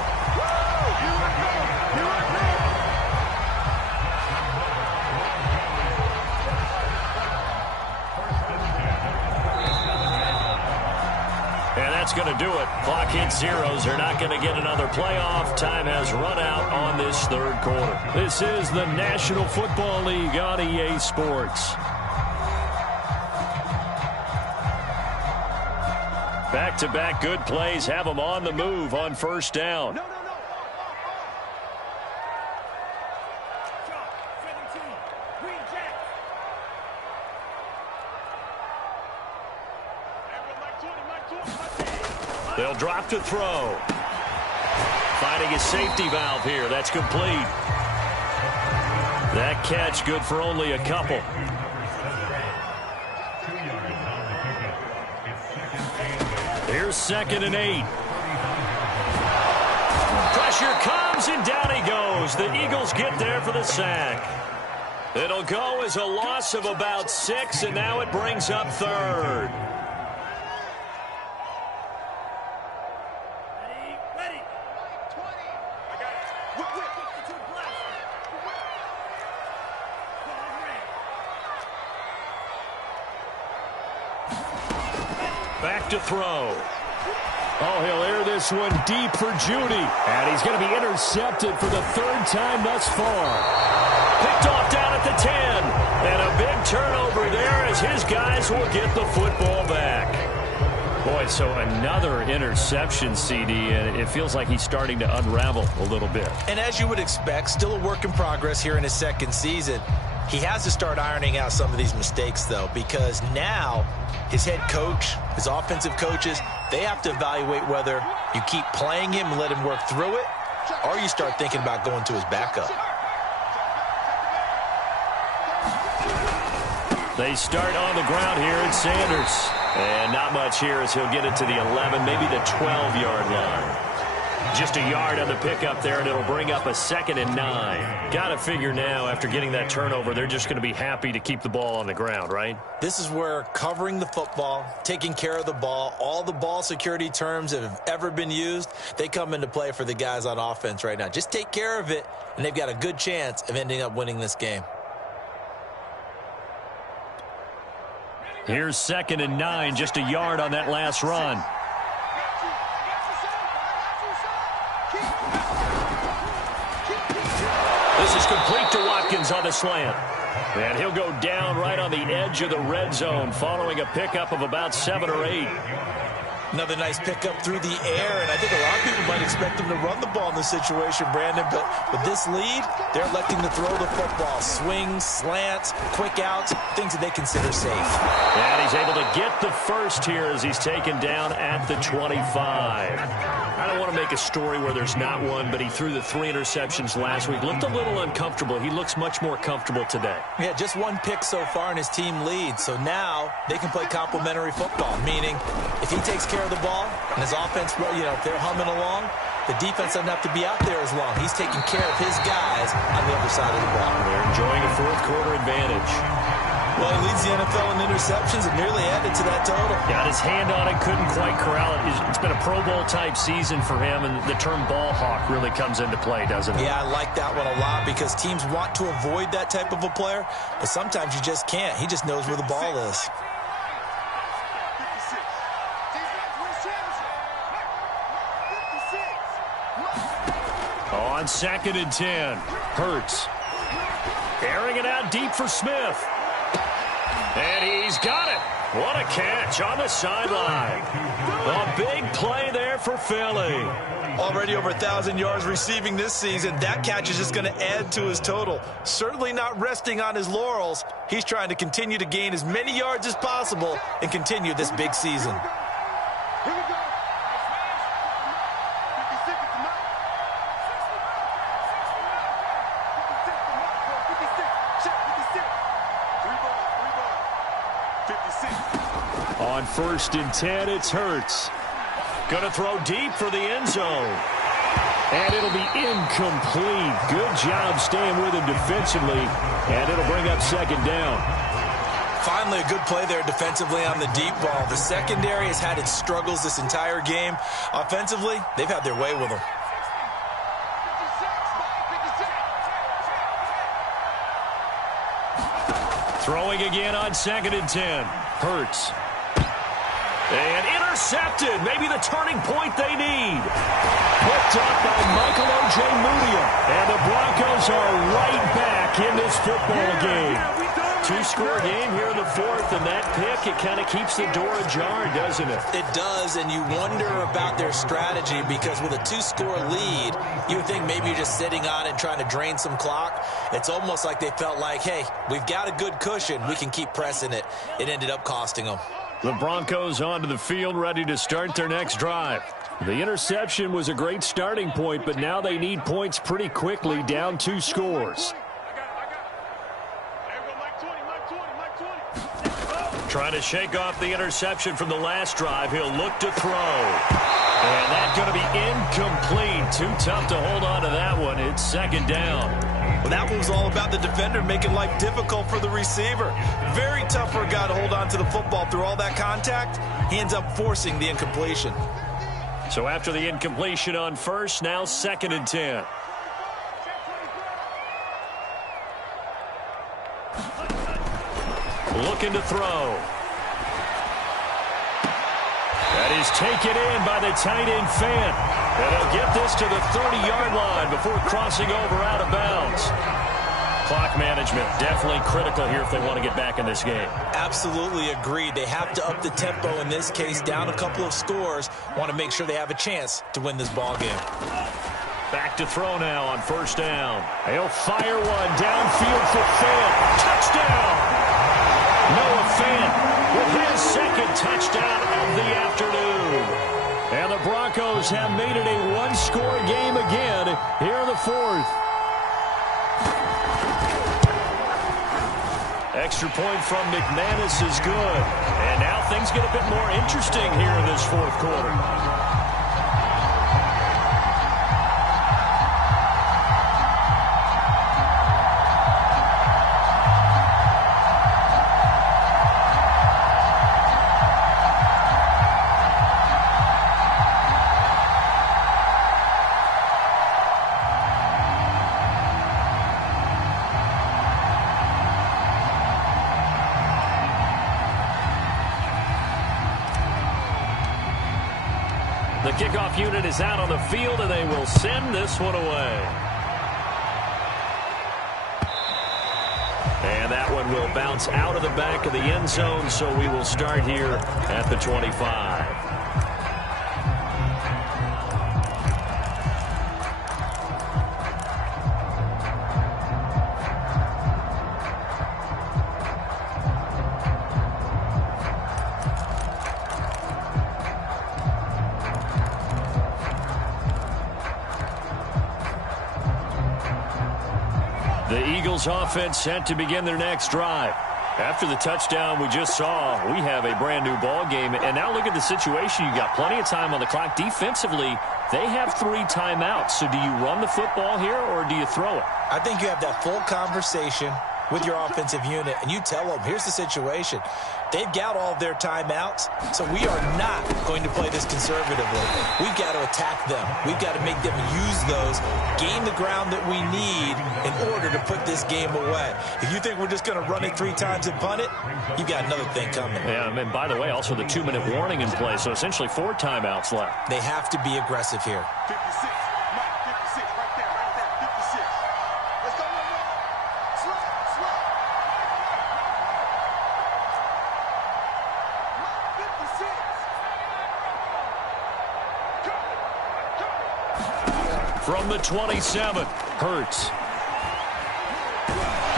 And that's going to do it. Clock hits zeros. They're not going to get another playoff. Time has run out on this third quarter. This is the National Football League on EA Sports. Back-to-back good plays have them on the move on first down. They'll drop to throw. Finding a safety valve here. That's complete. That catch good for only a couple. Here's 2nd and 8. Pressure comes, and down he goes. The Eagles get there for the sack. It'll go as a loss of about 6, and now it brings up 3rd. Back to throw. Oh, he'll air this one deep for Judy. And he's going to be intercepted for the 3rd time thus far. Picked off down at the 10. And a big turnover there as his guys will get the football back. Boy, so another interception, CD, and it feels like he's starting to unravel a little bit. And as you would expect, still a work in progress here in his 2nd season. He has to start ironing out some of these mistakes, though, because now his head coach, his offensive coaches, they have to evaluate whether you keep playing him and let him work through it, or you start thinking about going to his backup. They start on the ground here at Sanders. And not much here as he'll get it to the 11, maybe the 12-yard line. Just a yard on the pickup there, and it'll bring up a 2nd and 9. Got to figure now, after getting that turnover, they're just going to be happy to keep the ball on the ground, right? This is where covering the football, taking care of the ball, all the ball security terms that have ever been used, they come into play for the guys on offense right now. Just take care of it, and they've got a good chance of ending up winning this game. Here's 2nd and 9, just a yard on that last run. This is complete to Watkins on the slant. And he'll go down right on the edge of the red zone following a pickup of about 7 or 8. Another nice pickup through the air, and I think a lot of people might expect them to run the ball in this situation, Brandon, but with this lead, they're electing to throw the football. Swings, slants, quick outs, things that they consider safe. And he's able to get the first here as he's taken down at the 25. I don't want to make a story where there's not one, but he threw the 3 interceptions last week. Looked a little uncomfortable. He looks much more comfortable today. Yeah, just 1 pick so far, and his team leads. So now they can play complementary football, meaning if he takes care of the ball and his offense, you know, if they're humming along, the defense doesn't have to be out there as long. He's taking care of his guys on the other side of the ball. They're enjoying a 4th quarter advantage. Well, he leads the NFL in interceptions and nearly added to that total. Got his hand on it, couldn't quite corral it. It's been a Pro Bowl-type season for him, and the term ball hawk really comes into play, doesn't it? Yeah, I like that one a lot because teams want to avoid that type of a player, but sometimes you just can't. He just knows where the ball is. On 2nd and 10, Hurts. Airing it out deep for Smith. And he's got it. What a catch on the sideline. A big play there for Philly. Already over 1,000 yards receiving this season. That catch is just going to add to his total. Certainly not resting on his laurels. He's trying to continue to gain as many yards as possible and continue this big season. On 1st and 10, it's Hurts. Going to throw deep for the end zone. And it'll be incomplete. Good job staying with him defensively. And it'll bring up 2nd down. Finally, a good play there defensively on the deep ball. The secondary has had its struggles this entire game. Offensively, they've had their way with them. Throwing again on 2nd and 10. Hurts. And Intercepted. Maybe the turning point they need. Picked up by Michael Ojemudia. And the Broncos are right back in this football game. Two-score game here in the fourth, and that pick, it kind of keeps the door ajar, doesn't it? It does, and you wonder about their strategy because with a two-score lead, you would think maybe you're just sitting on it and trying to drain some clock. It's almost like they felt like, hey, we've got a good cushion. We can keep pressing it. It ended up costing them. The Broncos onto the field, ready to start their next drive. The interception was a great starting point, but now they need points pretty quickly, down 2 scores. Trying to shake off the interception from the last drive. He'll look to throw. And that's going to be incomplete. Too tough to hold on to that one. It's second down. Well, that one was all about the defender making life difficult for the receiver. Very tough for a guy to hold on to the football through all that contact. He ends up forcing the incompletion. So after the incompletion on first, now 2nd and 10. Looking to throw. That is taken in by the tight end Fant. And he'll get this to the 30-yard line before crossing over out of bounds. Clock management definitely critical here if they want to get back in this game. Absolutely agreed. They have to up the tempo in this case, down a couple of scores. Want to make sure they have a chance to win this ball game. Back to throw now on first down. He'll fire one downfield for Fant. Touchdown! Noah Fant with his second touchdown of the afternoon. And the Broncos have made it a one-score game again here in the fourth. Extra point from McManus is good. And now things get a bit more interesting here in this fourth quarter. The kickoff unit is out on the field, and they will send this one away. And that one will bounce out of the back of the end zone, so we will start here at the 25. The Eagles offense set to begin their next drive. After the touchdown we just saw, we have a brand new ball game. And now look at the situation. You got plenty of time on the clock. Defensively, they have 3 timeouts. So do you run the football here or do you throw it? I think you have that full conversation with your offensive unit, and you tell them, here's the situation. They've got all of their timeouts, so we are not going to play this conservatively. We've got to attack them. We've got to make them use those, gain the ground that we need in order to put this game away. If you think we're just going to run it 3 times and punt it, you've got another thing coming. Yeah, and by the way, also the 2-minute warning in play, so essentially 4 timeouts left. They have to be aggressive here. 56, Mike, 56, right there, 56. Let's go, slow. From the 27, Hurts.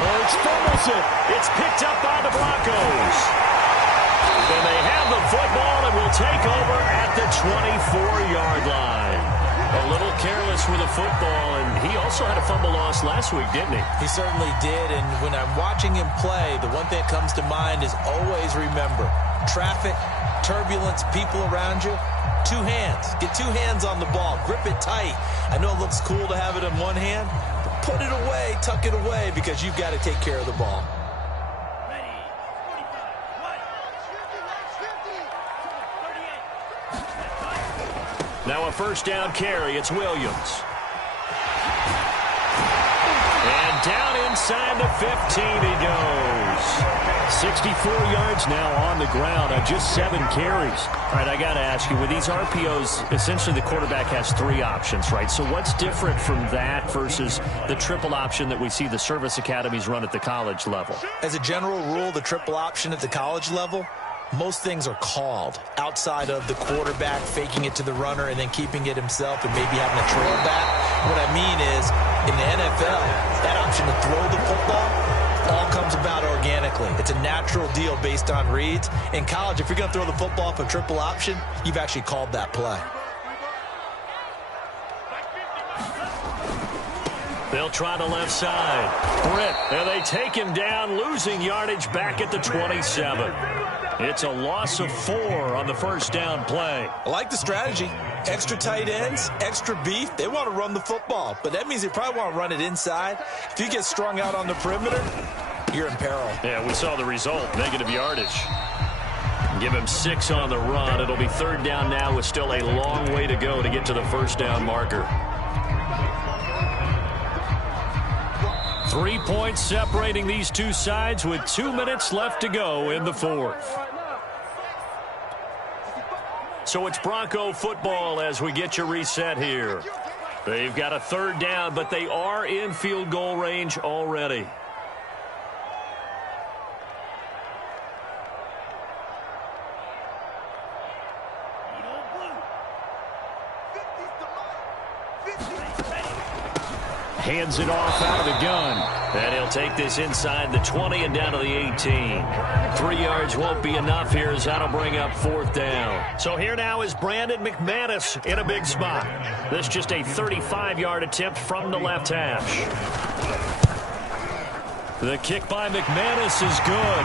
Hurts fumbles it. It's picked up by the Broncos. And they have the football and will take over at the 24-yard line. A little careless with the football, and he also had a fumble loss last week, didn't he? He certainly did, and when I'm watching him play, the one thing that comes to mind is always remember, traffic, turbulence, people around you, 2 hands. Get 2 hands on the ball. Grip it tight. I know it looks cool to have it in one hand, but put it away, tuck it away, because you've got to take care of the ball. Now a first down carry. It's Williams. And down inside the 15 he goes. 64 yards now on the ground on just 7 carries. All right, I got to ask you, with these RPOs, essentially the quarterback has 3 options, right? So what's different from that versus the triple option that we see the service academies run at the college level? As a general rule, the triple option at the college level, most things are called outside of the quarterback faking it to the runner and then keeping it himself and maybe having a trail back. What I mean is, in the NFL, that option to throw the football all comes about organically. It's a natural deal based on reads. In college, if you're going to throw the football for triple option, you've actually called that play. They'll try the left side. Britt, and they take him down, losing yardage back at the 27. It's a loss of 4 on the first down play. I like the strategy. Extra tight ends, extra beef. They want to run the football, but that means they probably want to run it inside. If you get strung out on the perimeter, you're in peril. Yeah, we saw the result, negative yardage. Give him 6 on the run. It'll be 3rd down now with still a long way to go to get to the first down marker. 3 points separating these two sides with 2 minutes left to go in the 4th. So it's Bronco football as we get you reset here. They've got a 3rd down, but they are in field goal range already. Hands it off out of the gun. And he'll take this inside the 20 and down to the 18. 3 yards won't be enough here as that'll bring up 4th down. So here now is Brandon McManus in a big spot. This just a 35-yard attempt from the left hash. The kick by McManus is good.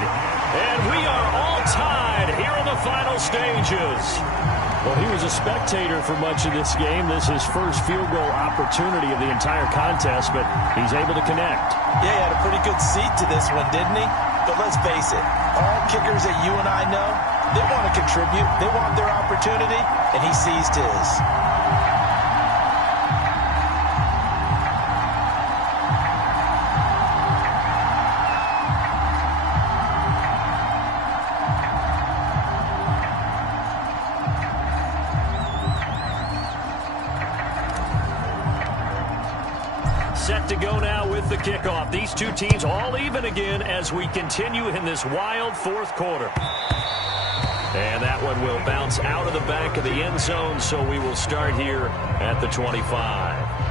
And we are all tied here in the final stages. Well, he was a spectator for much of this game. This is his first field goal opportunity of the entire contest, but he's able to connect. Yeah, he had a pretty good seat to this one, didn't he? But let's face it, all kickers that you and I know, they want to contribute. They want their opportunity, and he seized his. Set to go now with the kickoff. These two teams all even again as we continue in this wild 4th quarter. And that one will bounce out of the back of the end zone, so we will start here at the 25.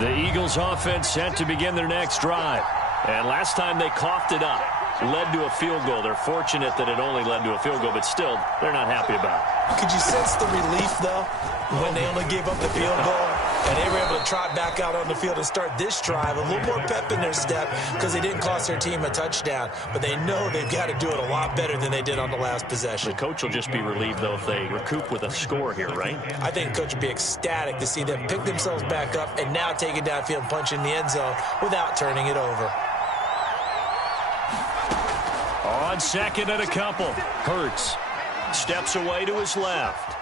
The Eagles offense set to begin their next drive. And last time they coughed it up, led to a field goal. They're fortunate that it only led to a field goal, but still, they're not happy about it. Could you sense the relief, though, when they only gave up the field goal? And they were able to trot back out on the field and start this drive. A little more pep in their step because they didn't cost their team a touchdown. But they know they've got to do it a lot better than they did on the last possession. The coach will just be relieved, though, if they recoup with a score here, right? I think the coach would be ecstatic to see them pick themselves back up and now take it downfield and punch in the end zone without turning it over. On 2nd and a couple. Hurts steps away to his left.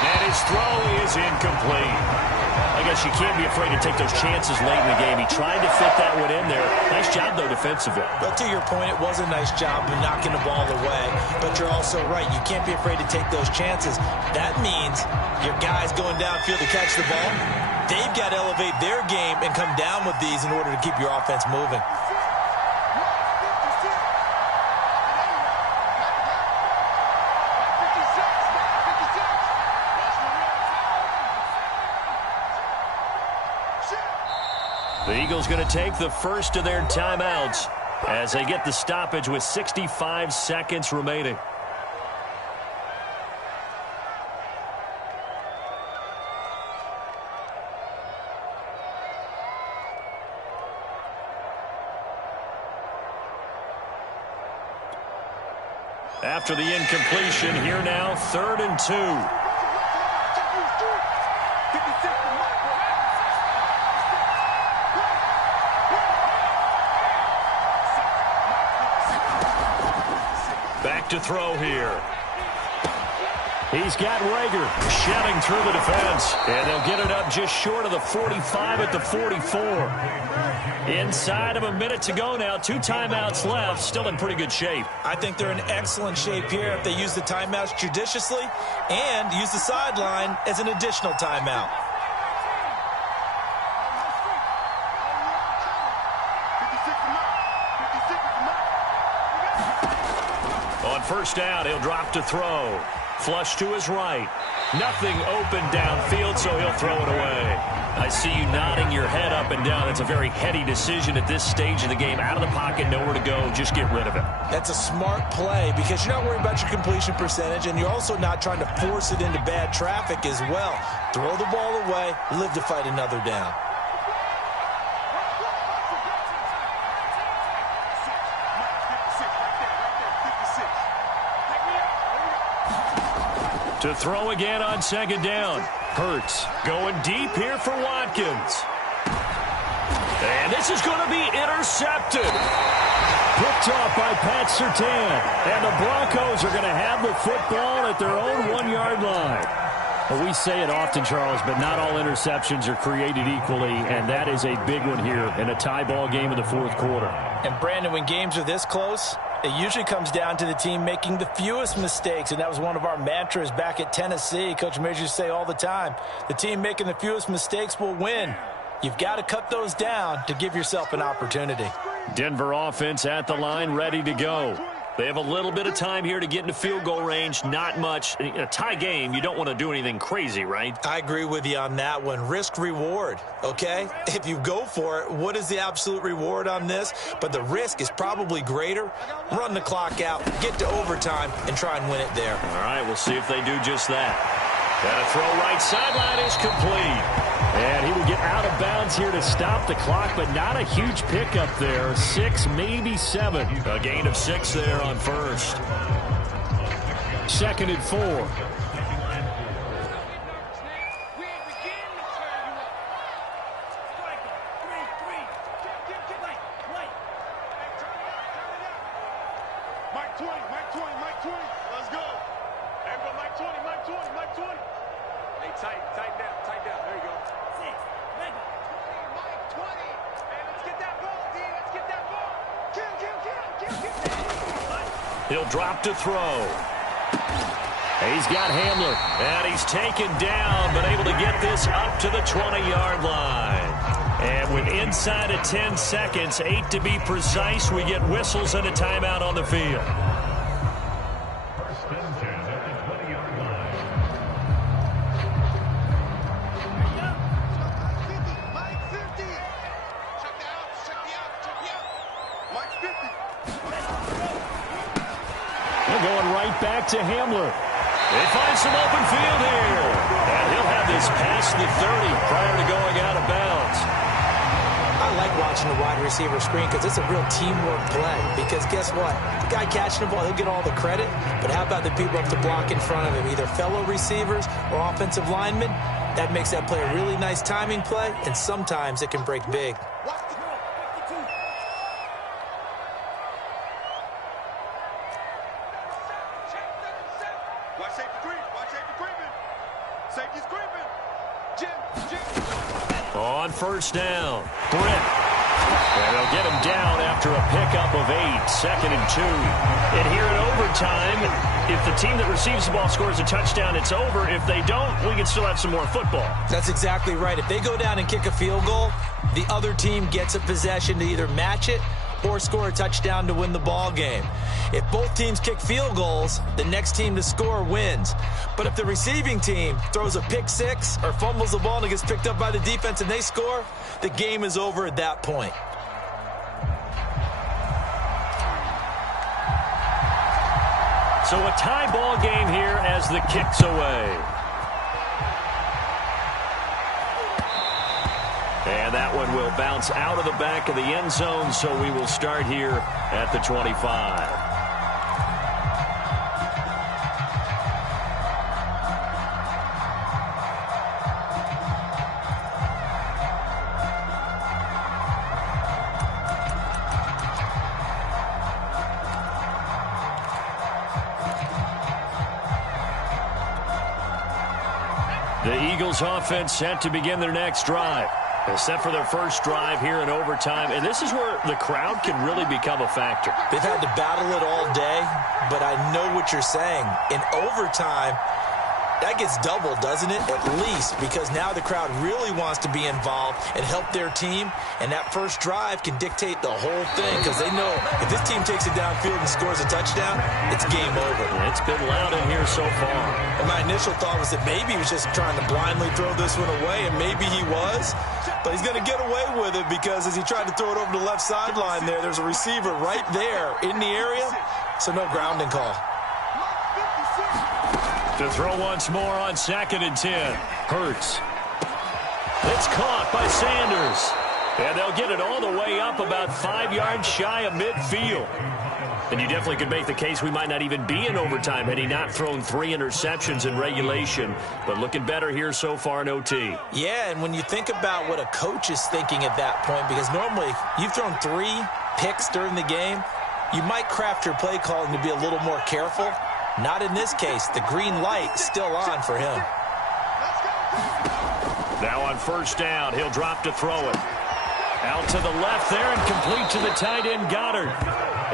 And his throw is incomplete. I guess you can't be afraid to take those chances late in the game. He tried to fit that one in there. Nice job, though, defensively. Well, to your point, it was a nice job of knocking the ball away. But you're also right. You can't be afraid to take those chances. That means your guys going downfield to catch the ball, they've got to elevate their game and come down with these in order to keep your offense moving. The Eagles going to take the first of their timeouts as they get the stoppage with 65 seconds remaining. After the incompletion, here now, 3rd and 2. back to throw here. He's got Rager shelling through the defense, and they'll get it up just short of the 45 at the 44. Inside of a minute to go now. 2 timeouts left. Still in pretty good shape. I think they're in excellent shape here if they use the timeouts judiciously and use the sideline as an additional timeout. On first down, he'll drop to throw. Flush to his right. Nothing open downfield, so he'll throw it away. I see you nodding your head up and down. That's a very heady decision at this stage of the game. Out of the pocket, nowhere to go. Just get rid of it. That's a smart play because you're not worried about your completion percentage, and you're also not trying to force it into bad traffic as well. Throw the ball away, live to fight another down. To throw again on second down. Hurts going deep here for Watkins. And this is going to be intercepted. Picked off by Pat Surtain. And the Broncos are going to have the football at their own 1-yard line. Well, we say it often, Charles, but not all interceptions are created equally, and that is a big one here in a tie ball game in the fourth quarter. And, Brandon, when games are this close, it usually comes down to the team making the fewest mistakes, and that was one of our mantras back at Tennessee. Coach Major used to say all the time, the team making the fewest mistakes will win. You've got to cut those down to give yourself an opportunity. Denver offense at the line, ready to go. They have a little bit of time here to get into field goal range, not much. In a tie game, you don't want to do anything crazy, right? I agree with you on that one. Risk-reward, okay? If you go for it, what is the absolute reward on this? But the risk is probably greater. Run the clock out, get to overtime, and try and win it there. All right, we'll see if they do just that. And a throw right sideline is complete. And he will get out of bounds here to stop the clock, but not a huge pickup there. 6, maybe 7. A gain of 6 there on first. 2nd and 4. He'll drop to throw. He's got Hamler, and he's taken down, but able to get this up to the 20-yard line. And with inside of 10 seconds, 8 to be precise, we get whistles and a timeout on the field. Back to Hamler. They find some open field here. And he'll have this past the 30 prior to going out of bounds. I like watching the wide receiver screen because it's a real teamwork play. Because guess what? The guy catching the ball, he'll get all the credit. But how about the people up to block in front of him, either fellow receivers or offensive linemen? That makes that play a really nice timing play, and sometimes it can break big. On first down, Britt. And they'll get him down after a pickup of 8, 2nd and 2. And here in overtime, if the team that receives the ball scores a touchdown, it's over. If they don't, we can still have some more football. That's exactly right. If they go down and kick a field goal, the other team gets a possession to either match it or score a touchdown to win the ball game. If both teams kick field goals, the next team to score wins. But if the receiving team throws a pick 6 or fumbles the ball and it gets picked up by the defense and they score, the game is over at that point. So a tie ball game here as the kick's away. And that one will bounce out of the back of the end zone, so we will start here at the 25. The Eagles offense set to begin their next drive. They're set for their first drive here in overtime, and this is where the crowd can really become a factor. They've had to battle it all day, but I know what you're saying. In overtime, that gets doubled, doesn't it? At least, because now the crowd really wants to be involved and help their team, and that first drive can dictate the whole thing because they know if this team takes it downfield and scores a touchdown, it's game over. It's been loud in here so far. And my initial thought was that maybe he was just trying to blindly throw this one away, and maybe he was, but he's going to get away with it because as he tried to throw it over the left sideline there's a receiver right there in the area, so no grounding call. To throw once more on 2nd and 10. Hurts. It's caught by Sanders. And they'll get it all the way up about 5 yards shy of midfield. And you definitely could make the case we might not even be in overtime had he not thrown 3 interceptions in regulation. But looking better here so far in OT. Yeah, and when you think about what a coach is thinking at that point, because normally you've thrown 3 picks during the game, you might craft your play calling to be a little more careful. Not in this case. The green light still on for him. Now on first down, he'll drop to throw it. Out to the left there and complete to the tight end Goddard.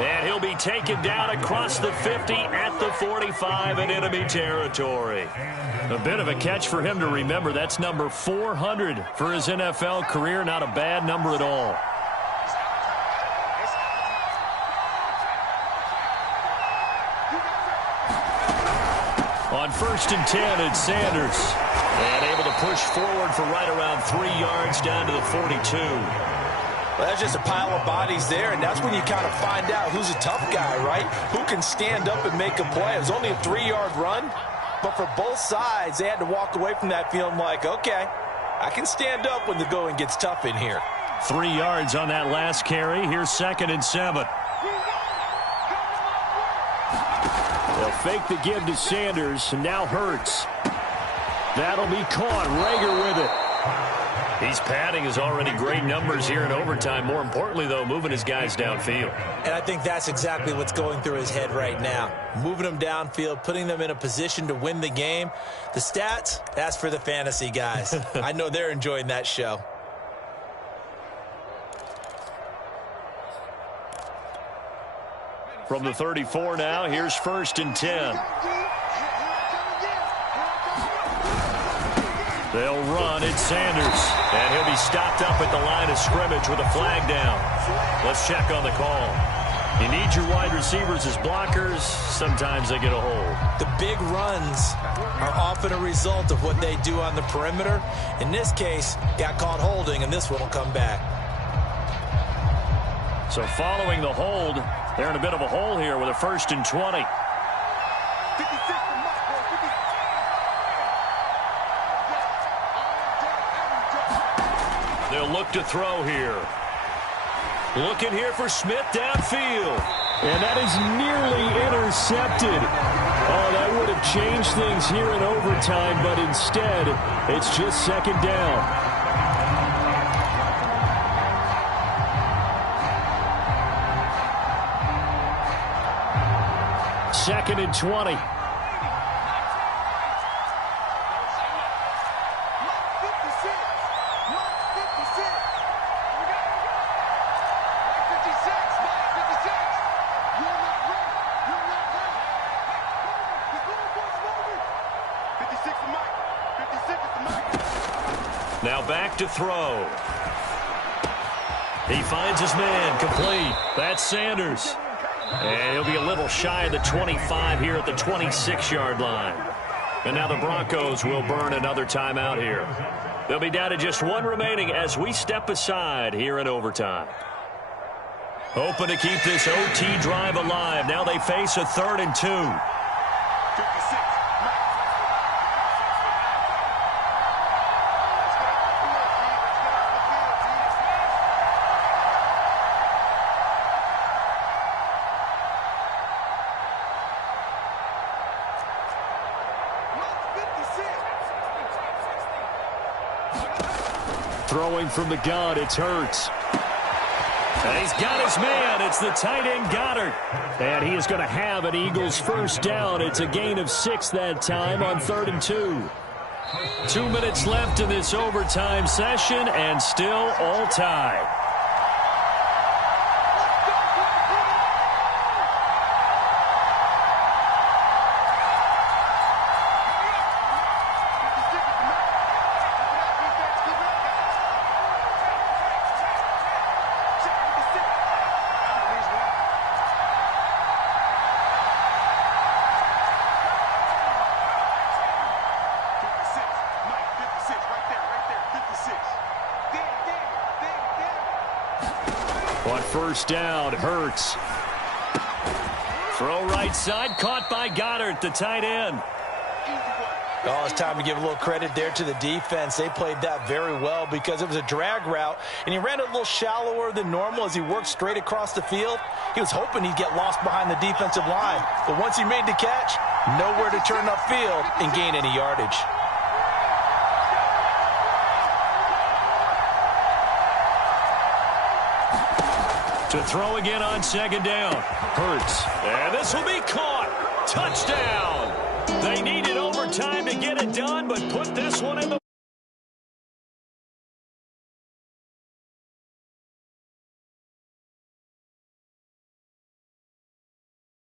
And he'll be taken down across the 50 at the 45 in enemy territory. A bit of a catch for him to remember. That's number 400 for his NFL career. Not a bad number at all. On 1st and 10, it's Sanders. And able to push forward for right around 3 yards down to the 42. Well, that's just a pile of bodies there, and that's when you kind of find out who's a tough guy, right? Who can stand up and make a play. It was only a 3-yard run, but for both sides, they had to walk away from that feeling like, okay, I can stand up when the going gets tough in here. 3 yards on that last carry. Here's 2nd and 7. They'll fake the give to Sanders, and now Hurts. That'll be caught. Rager with it. He's padding his already great numbers here in overtime. More importantly, though, moving his guys downfield. And I think that's exactly what's going through his head right now. Moving them downfield, putting them in a position to win the game. The stats, that's for the fantasy guys. I know they're enjoying that show. From the 34 now, here's 1st and 10. They'll run. It's Sanders. And he'll be stopped up at the line of scrimmage with a flag down. Let's check on the call. You need your wide receivers as blockers. Sometimes they get a hold. The big runs are often a result of what they do on the perimeter. In this case, got caught holding, and this one will come back. So following the hold, they're in a bit of a hole here with a 1st and 20. They'll look to throw here. Looking here for Smith downfield. And that is nearly intercepted. Oh, that would have changed things here in overtime, but instead, it's just 2nd down. Second and 20. Now back to throw. He finds his man, complete. That's Sanders. And he'll be a little shy of the 25 here at the 26-yard line. And now the Broncos will burn another timeout here. They'll be down to just 1 remaining as we step aside here in overtime. Hoping to keep this OT drive alive. Now they face a 3rd and 2. Throwing from the gun, it's Hurts. And he's got his man. It's the tight end Goddard. And he is going to have an Eagles first down. It's a gain of 6 that time on 3rd and 2. 2 minutes left in this overtime session, and still all tied. On first down, Hurts. Throw right side, caught by Goddard, the tight end. Oh, it's time to give a little credit there to the defense. They played that very well because it was a drag route, and he ran a little shallower than normal as he worked straight across the field. He was hoping he'd get lost behind the defensive line, but once he made the catch, nowhere to turn upfield and gain any yardage. To throw again on second down. Hurts. And this will be caught. Touchdown. They needed overtime to get it done, but put this one in the